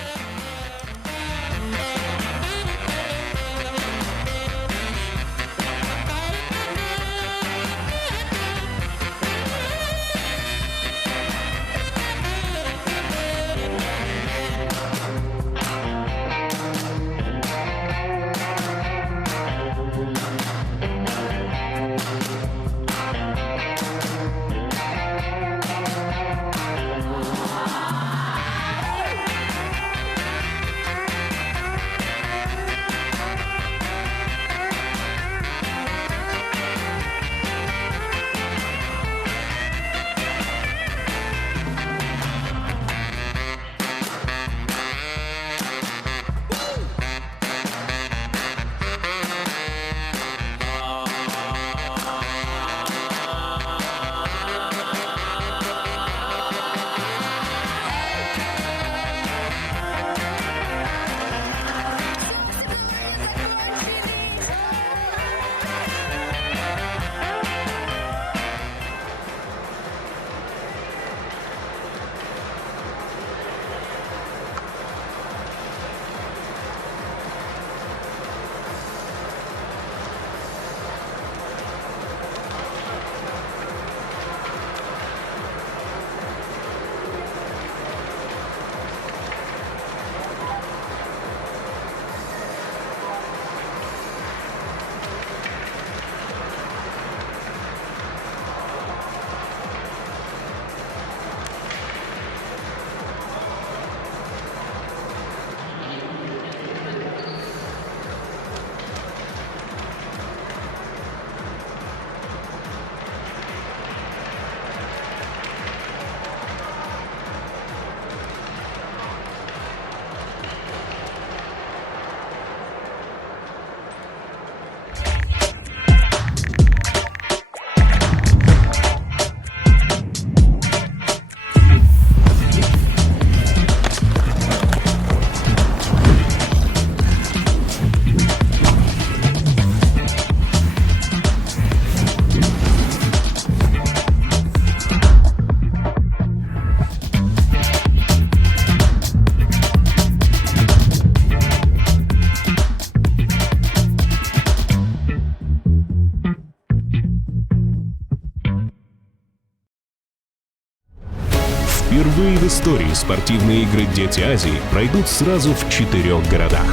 Впервые в истории спортивные игры «Дети Азии» пройдут сразу в 4 городах.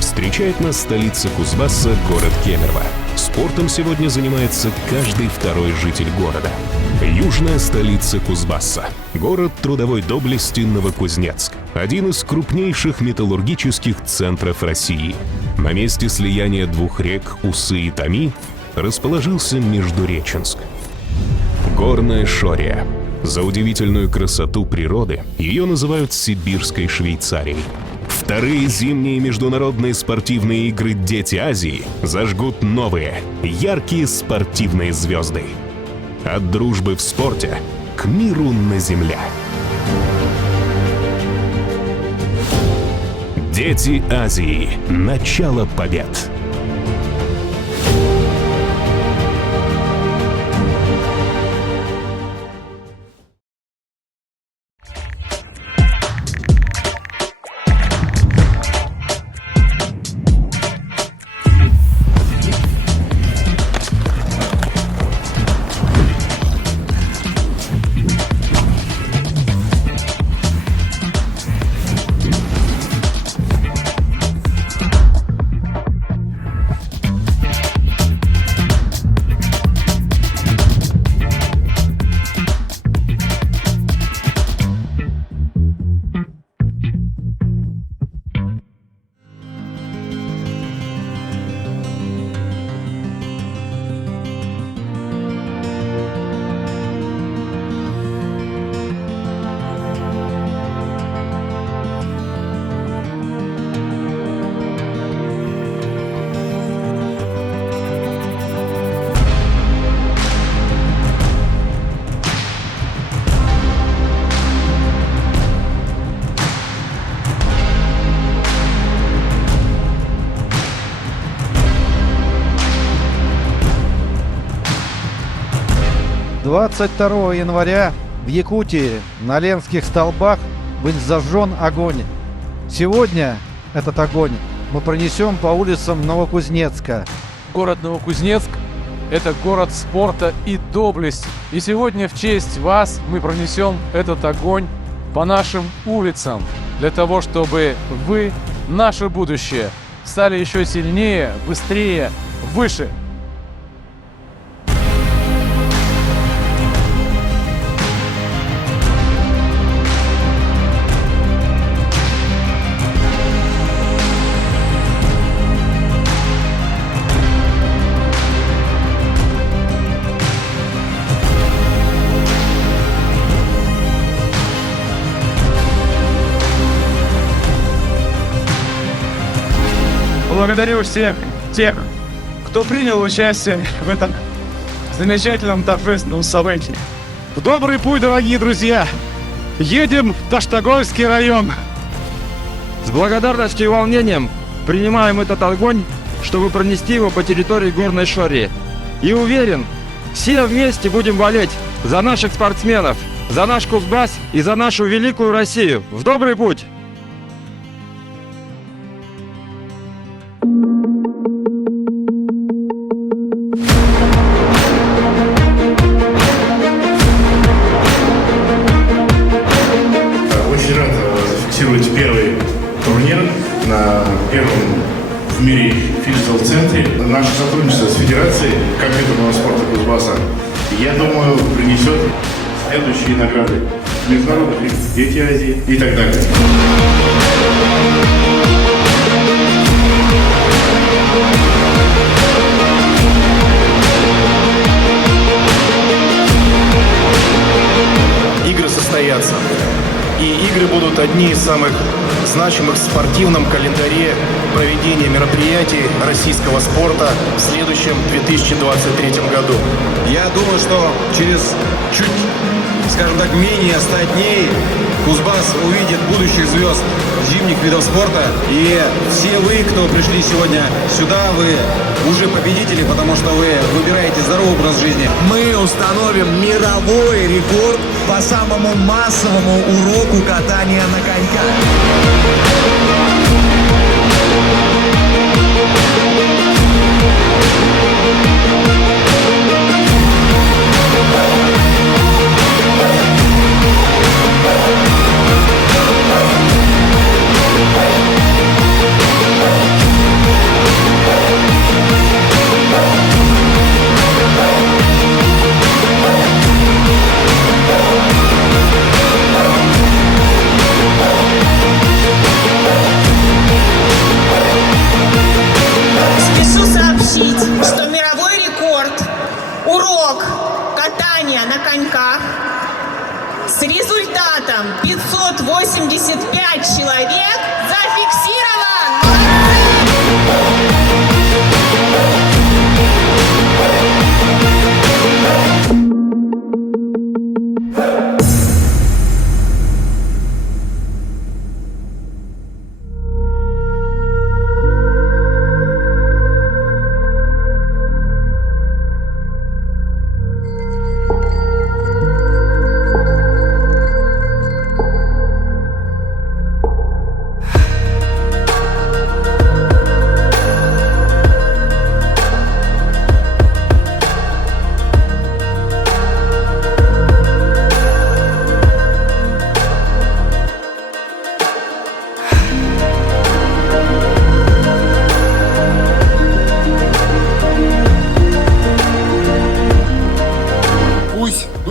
Встречает нас столица Кузбасса, город Кемерово. Спортом сегодня занимается каждый второй житель города. Южная столица Кузбасса. Город трудовой доблести Новокузнецк. Один из крупнейших металлургических центров России. На месте слияния двух рек Усы и Томи расположился Междуреченск. Горная Шория. За удивительную красоту природы ее называют Сибирской Швейцарией. Вторые зимние международные спортивные игры «Дети Азии» зажгут новые, яркие спортивные звезды. От дружбы в спорте к миру на земле. Дети Азии. Начало побед. «22 января в Якутии на Ленских столбах был зажжен огонь. Сегодня этот огонь мы пронесем по улицам Новокузнецка». Город Новокузнецк – это город спорта и доблести. И сегодня в честь вас мы пронесем этот огонь по нашим улицам, для того, чтобы вы, наше будущее, стали еще сильнее, быстрее, выше. Благодарю всех тех, кто принял участие в этом замечательном торжественном событии. В добрый путь, дорогие друзья! Едем в Таштагольский район. С благодарностью и волнением принимаем этот огонь, чтобы пронести его по территории Горной Шории. И уверен, все вместе будем болеть за наших спортсменов, за наш Кузбасс и за нашу великую Россию. В добрый путь! Очень рад зафиксировать первый турнир на первом в мире физкультур-центре. Наше сотрудничество с Федерацией компьютерного спорта Кузбасса, я думаю, принесет следующие награды международных игр «Дети Азии» и так далее. Игры состоятся. И игры будут одни из самых значимых в спортивном календаре проведения мероприятий российского спорта в следующем 2023 году. Я думаю, что через чуть, скажем так, менее 100 дней Кузбасс увидит будущих звезд зимних видов спорта. И все вы, кто пришли сегодня сюда, вы уже победители, потому что вы выбираете здоровый образ жизни. Мы установим мировой рекорд по самому массовому уроку катания на коньках.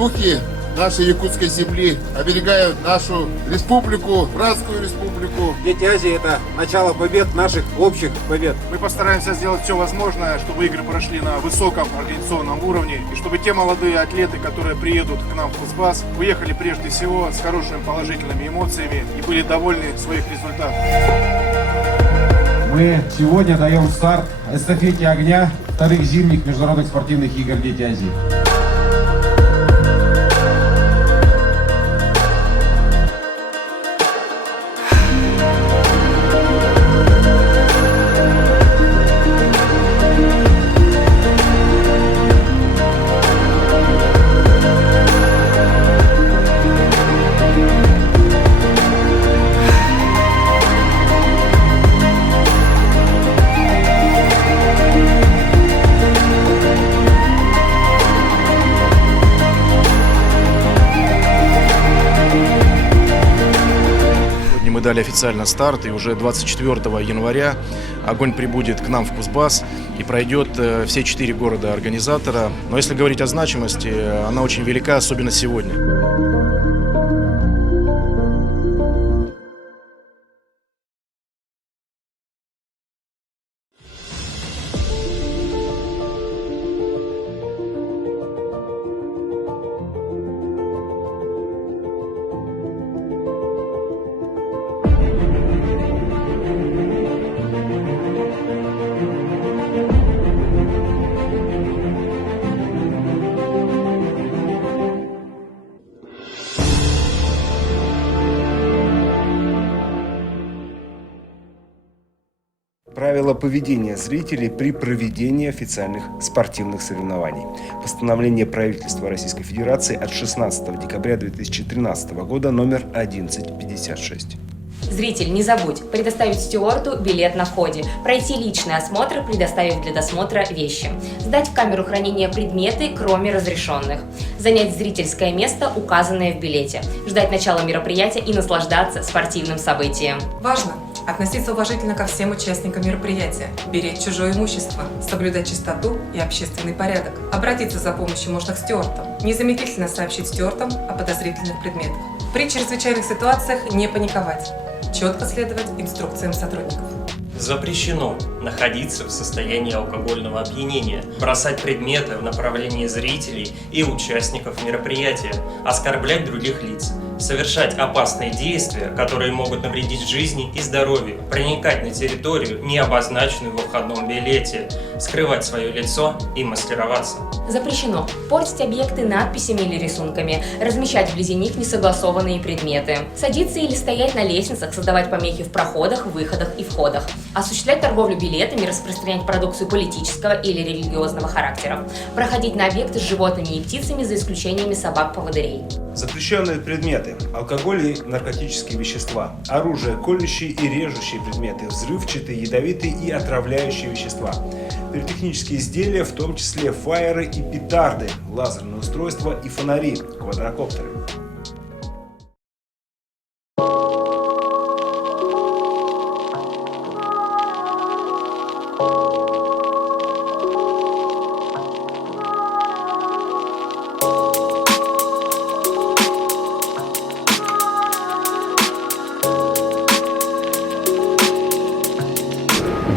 духи нашей якутской земли, оберегают нашу республику, братскую республику. Дети Азии — это начало побед, наших общих побед. Мы постараемся сделать все возможное, чтобы игры прошли на высоком организационном уровне, и чтобы те молодые атлеты, которые приедут к нам в Кузбасс, уехали прежде всего с хорошими положительными эмоциями и были довольны своих результатов. Мы сегодня даем старт эстафете огня вторых зимних международных спортивных игр «Дети Азии». Мы дали официально старт, и уже 24 января огонь прибудет к нам в Кузбасс и пройдет все 4 города-организатора. Но если говорить о значимости, она очень велика, особенно сегодня. Правила поведения зрителей при проведении официальных спортивных соревнований. Постановление правительства Российской Федерации от 16 декабря 2013 года номер 1156. Зритель, не забудь предоставить стюарду билет на входе, пройти личный осмотр, предоставив для досмотра вещи, сдать в камеру хранения предметы, кроме разрешенных, занять зрительское место, указанное в билете, ждать начала мероприятия и наслаждаться спортивным событием. Важно относиться уважительно ко всем участникам мероприятия, беречь чужое имущество, соблюдать чистоту и общественный порядок. Обратиться за помощью можно к стюардам. Незамедлительно сообщить стюардам о подозрительных предметах. При чрезвычайных ситуациях не паниковать. Четко следовать инструкциям сотрудников. Запрещено находиться в состоянии алкогольного опьянения, бросать предметы в направлении зрителей и участников мероприятия, оскорблять других лиц, совершать опасные действия, которые могут навредить жизни и здоровью, проникать на территорию, не обозначенную во входном билете, скрывать свое лицо и маскироваться. Запрещено портить объекты надписями или рисунками, размещать вблизи них несогласованные предметы, садиться или стоять на лестницах, создавать помехи в проходах, выходах и входах, осуществлять торговлю билетами, распространять продукцию политического или религиозного характера, проходить на объекты с животными и птицами за исключениями собак-поводырей. Запрещенные предметы – алкоголь и наркотические вещества, оружие, колющие и режущие предметы, взрывчатые, ядовитые и отравляющие вещества, пиротехнические изделия, в том числе фаеры и петарды, лазерные устройства и фонари, квадрокоптеры.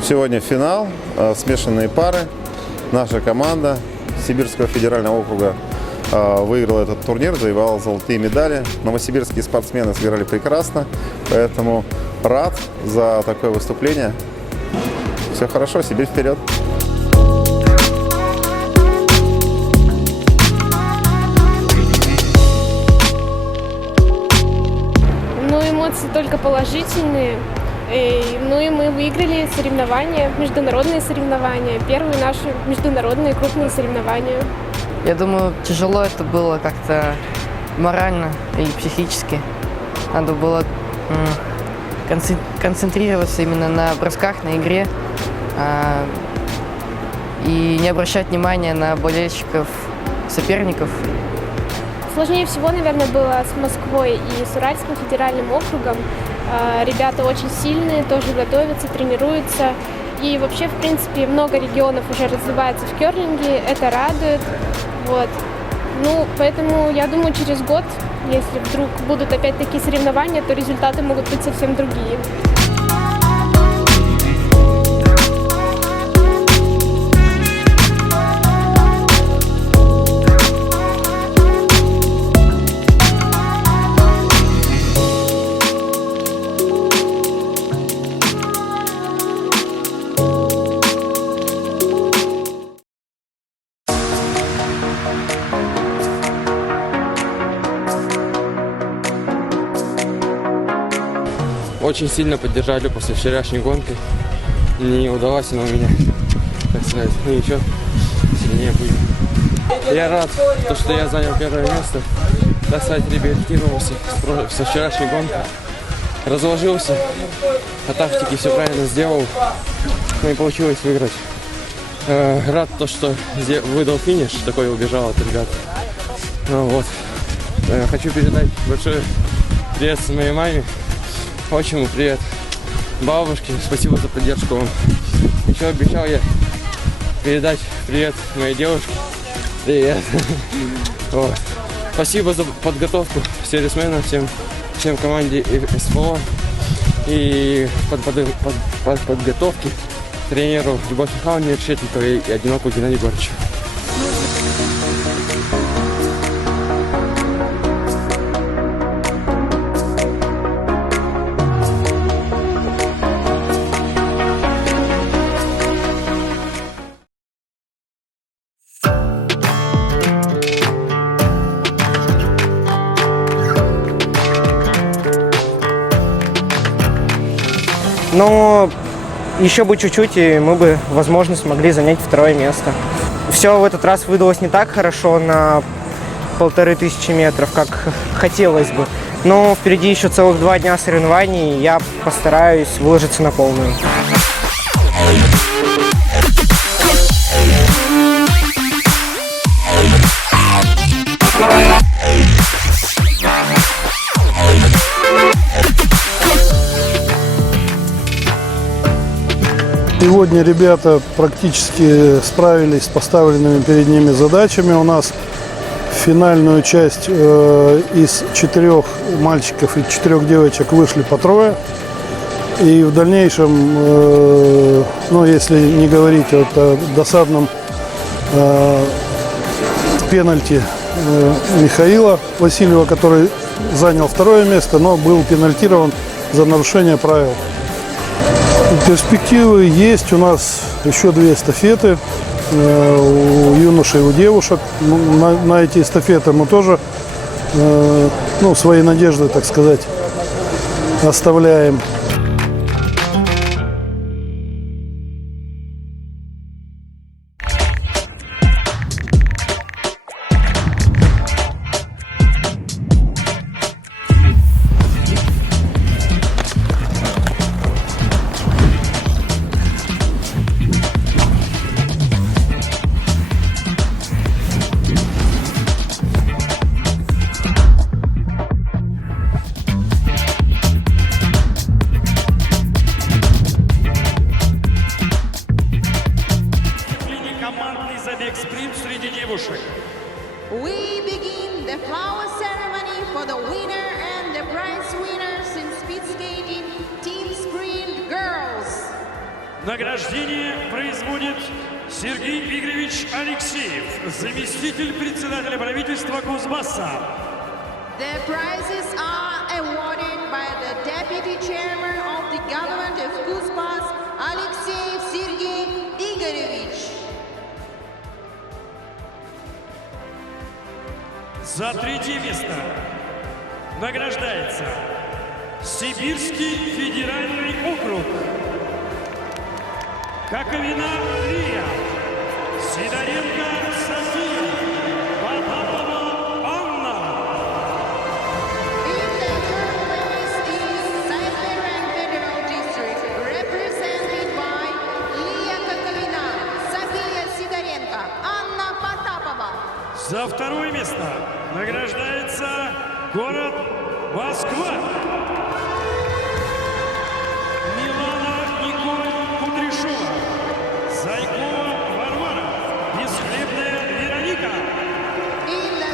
Сегодня финал, смешанные пары. Наша команда Сибирского федерального округа выиграла этот турнир, завоевала золотые медали. Новосибирские спортсмены сыграли прекрасно, поэтому рад за такое выступление. Все хорошо, Сибирь вперед! Эмоции только положительные. Ну и мы выиграли соревнования, международные соревнования, первые наши международные крупные соревнования. Я думаю, тяжело это было как-то морально и психически. Надо было концентрироваться именно на бросках, на игре и не обращать внимания на болельщиков, соперников. Сложнее всего, наверное, было с Москвой и с Уральским федеральным округом. Ребята очень сильные, тоже готовятся, тренируются. И вообще, в принципе, много регионов уже развивается в керлинге, это радует. Вот. Ну, поэтому я думаю, через год, если вдруг будут опять такие соревнования, то результаты могут быть совсем другие. Очень сильно поддержали после вчерашней гонки. Не удалась она у меня, так сказать. Ну ничего, сильнее будет. Я рад, что я занял первое место. Так сказать, реабилитировался со вчерашней гонки. Разложился, по тактике все правильно сделал. Ну и получилось выиграть. Рад, что выдал финиш, такой убежал от ребят. Ну, вот. Хочу передать большой привет моей маме. Отчиму привет, бабушке, спасибо за поддержку. Еще обещал я передать привет моей девушке. Привет. Вот. Спасибо за подготовку сервисменам, всем команде СФО и подготовке тренеру Любовь Михайловне Решетниковой и Одиноку Геннадию Горчу. Но еще бы чуть-чуть, и мы бы, возможно, смогли занять второе место. Все в этот раз выдалось не так хорошо на 1500 метров, как хотелось бы. Но впереди еще целых 2 дня соревнований, и я постараюсь выложиться на полную. Сегодня ребята практически справились с поставленными перед ними задачами. У нас финальную часть из 4 мальчиков и 4 девочек вышли по 3. И в дальнейшем, ну, если не говорить о досадном пенальти Михаила Васильева, который занял 2 место, но был пенальтирован за нарушение правил. Перспективы есть. У нас еще 2 эстафеты у юношей и у девушек. На эти эстафеты мы тоже свои надежды, так сказать, оставляем. We begin the flower ceremony for the winner and the prize winners in speed skating team sprint girls. Награждение производит Сергей Игоревич Алексеев, заместитель председателя правительства Кузбасса. The prizes are awarded by the Deputy Chairman of the Government of Kuzbas, Alexeyev Sergey Igorevich. За 3-е место награждается Сибирский федеральный округ. Каковина Лия, Сидоренко София, Потапова Анна. In the third place is Siberian Federal District, represented by Lia Kakovina, Sofia Sidorenko, Anna Потапова. За 2-е место награждается город Москва. Милана Николь Кудряшова, Зайкова Варвара, Бесхлебная Вероника. In the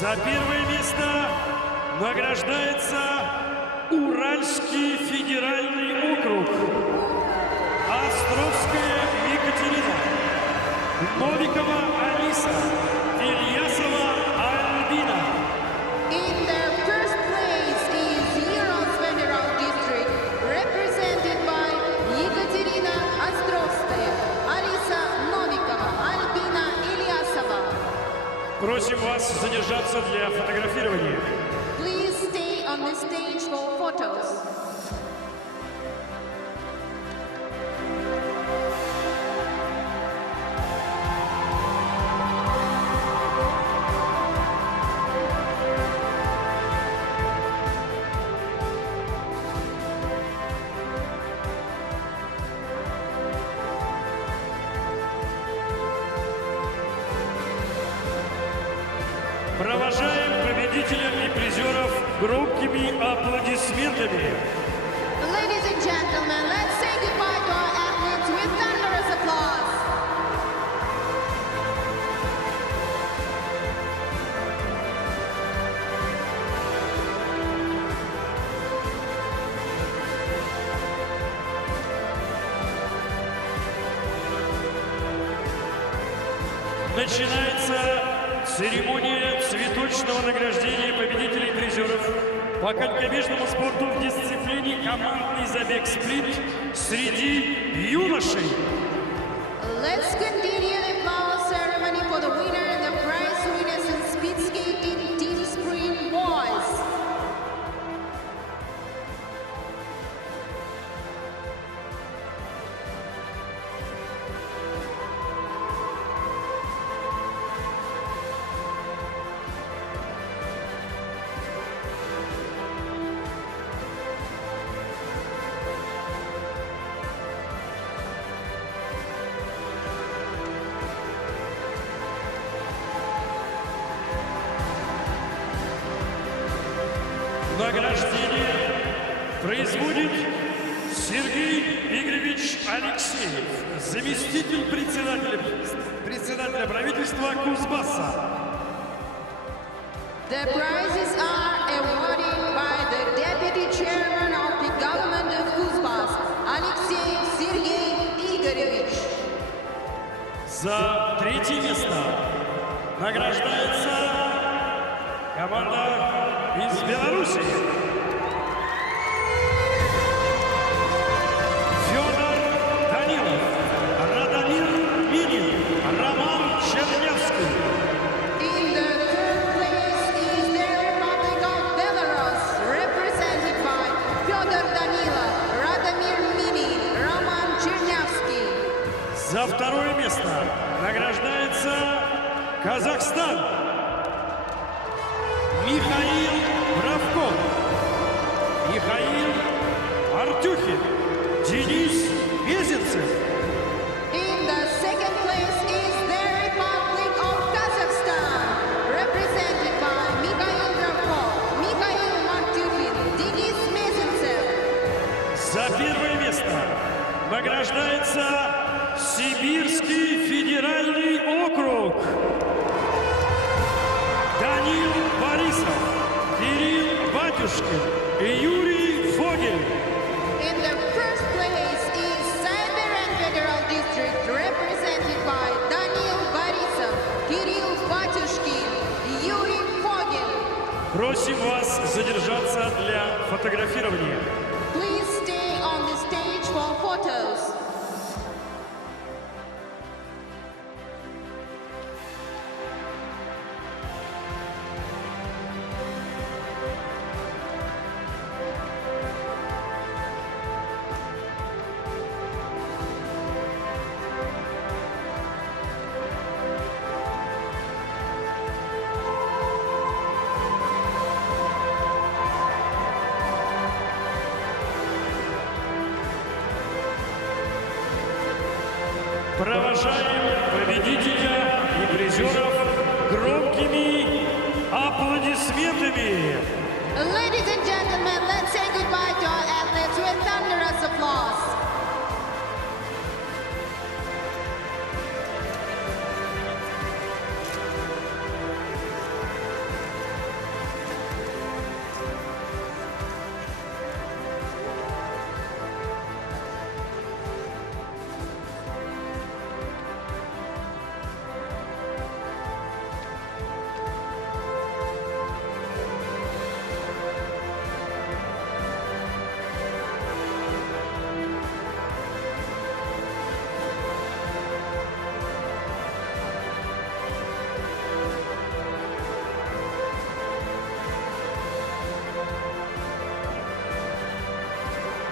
За первое место награждается Уральский федеральный округ. Островская Екатерина, Новикова Алиса, Ильясова Альбина. In the first place is Urals Federal District, represented by Екатерина Островская, Алиса Новикова, Альбина Ильясова. Просим вас задержаться для фотографирования. Please stay on the stage for photos. Провожаем победителя и призеров громкими аплодисментами. Ladies and gentlemen, let's say goodbye to our athletes with thunderous applause. Начинается церемония цветочного награждения победителей и призеров по конькобежному спорту в дисциплине командный забег спринт среди юношей. Let's continue the applause ceremony for the winner and the prize winners in speed skating team sprint boys. Награждение производит Сергей Игоревич Алексеев, заместитель председателя правительства Кузбасса. The prizes are awarded by the Deputy Chairman of the Government of Kuzbas, Alexeyev Sergey Igorevich. За третье место награждается команда из Беларуси. Федор Данилов, Радомир Минин, Роман Чернявский. In the third place is the Republic of Belarus, represented by Fyodor Danilov, Radomir Minin, Roman Chernявский. За второе место награждается Казахстан. Михаил Бравков, Михаил Артюхин, Денис Мезенцев. In the second place is the Republic of Kazakhstan, represented by Mikhail Dravkov, Mikhail Martyukhin, Denis Mezentsev. За первое место награждается Сибирский федеральный округ. Данил Борисов, Кирилл Батюшкин и Юрий Фогель. In the first place is Siberian Federal District, represented by Daniil Borisov, Kirill Batyushkin, Yuri Fogel. Просим вас задержаться для фотографирования. Please stay on the stage for photos. Провожаем победителя и призеров громкими аплодисментами. Ladies and gentlemen, let's say goodbye to our athletes with thunderous applause.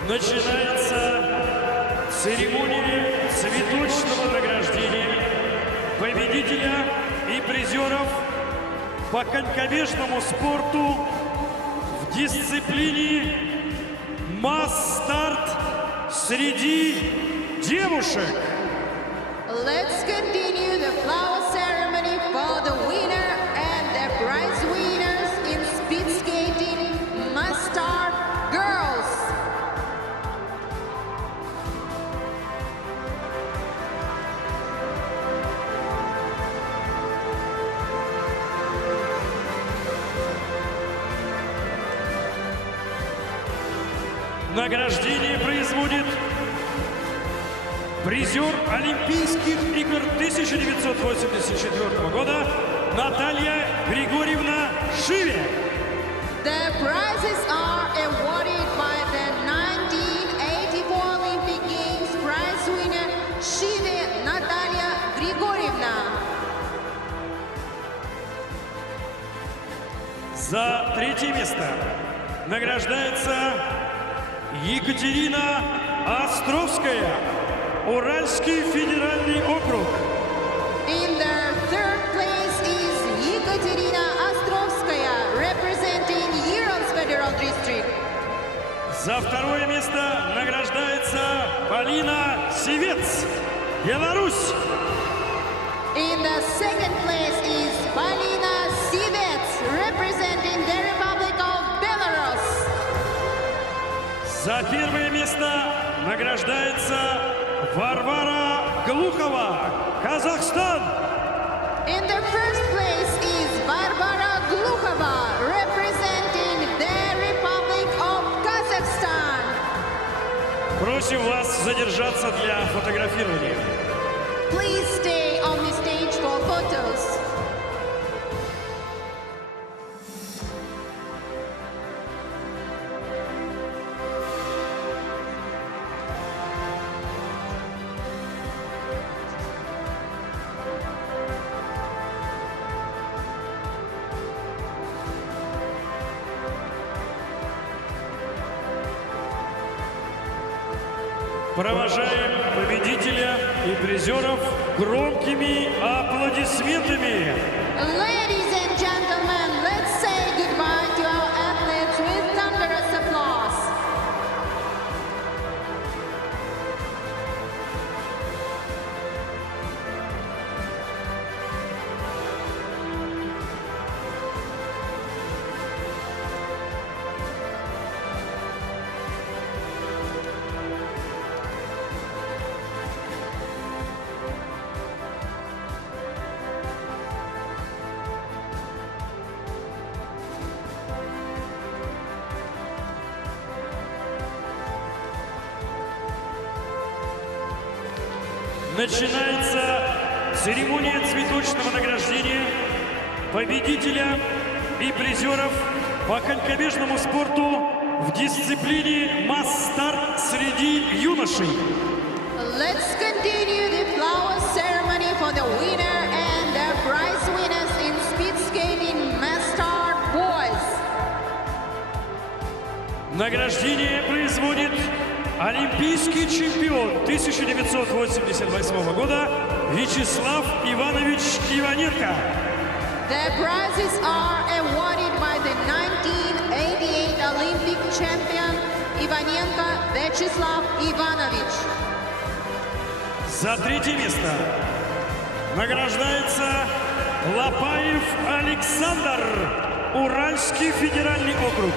начинается церемония цветочного награждения победителя и призеров по конькобежному спорту в дисциплине масс-старт среди девушек. Let's continue the flower ceremony for the winner and the prize winners in speed skating must start girls. Награждение производит призер Олимпийских игр 1984 года Наталья Григорьевна Шиве. The prizes are awarded by the 1984 Olympic Games prize winner Shive Natalia Grigorьевна. За третье место награждается Екатерина Островская, Уральский федеральный округ. In the third place is Ekaterina Ostrovskaya, representing Urals Federal District. За второе место награждается Полина Сивец, Беларусь. In the second place is Polina Sivets, representing the Republic of Belarus. За первое место награждается Варвара Глухова, Казахстан. In the first place is Barbara Glukhova, representing the Republic of Kazakhstan. Просим вас задержаться для фотографирования. Please stay on the stage for photos. Провожаем победителя и призеров громкими аплодисментами. Ladies and gentlemen, let's say goodbye to our athletes with thunderous applause. Начинается церемония цветочного награждения победителя и призеров по конькобежному спорту в дисциплине масс-старт среди юношей. Let's continue the flower ceremony for the winner and the prize winners in speed skating Master Boys. Награждение производит олимпийский чемпион 1988 года Вячеслав Иванович Иваненко. The prizes are awarded by the 1988 Olympic champion Ivanenko Vyacheslav Ivanovich. За третье место награждается Лопаев Александр, Уральский федеральный округ.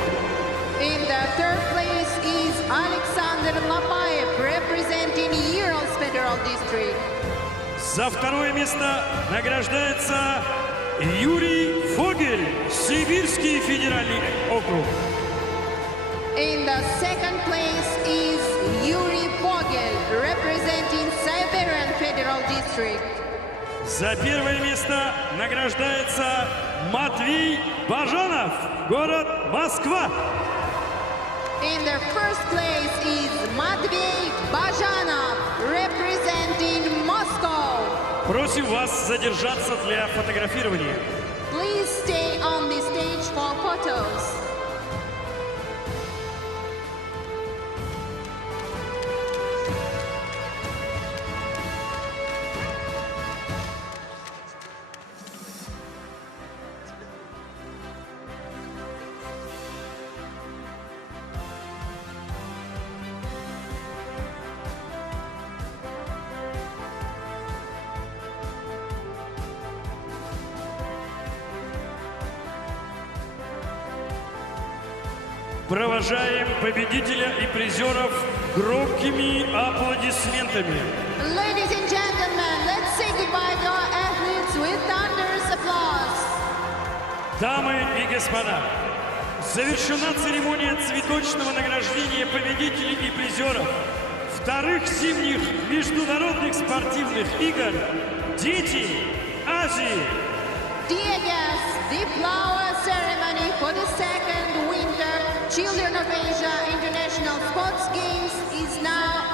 In the third place is Alexander Lopaev, representing Urals Federal District. За второе место награждается Юрий Фогель, Сибирский федеральный округ. In the second place is Yuri Fogel, representing Siberian Federal District. За первое место награждается Матвей Бажанов, город Москва. In the first place is Matvey Bajanov, representing Moscow. Просим вас задержаться для фотографирования. Please stay on the stage for photos. Провожаем победителя и призеров громкими аплодисментами. Ladies and gentlemen, let's say goodbye to our athletes with thunderous applause. Дамы и господа, завершена церемония цветочного награждения победителей и призеров вторых зимних международных спортивных игр «Дети Азии». Dear guests, the flower ceremony for the second winter Children of Asia International Sports Games is now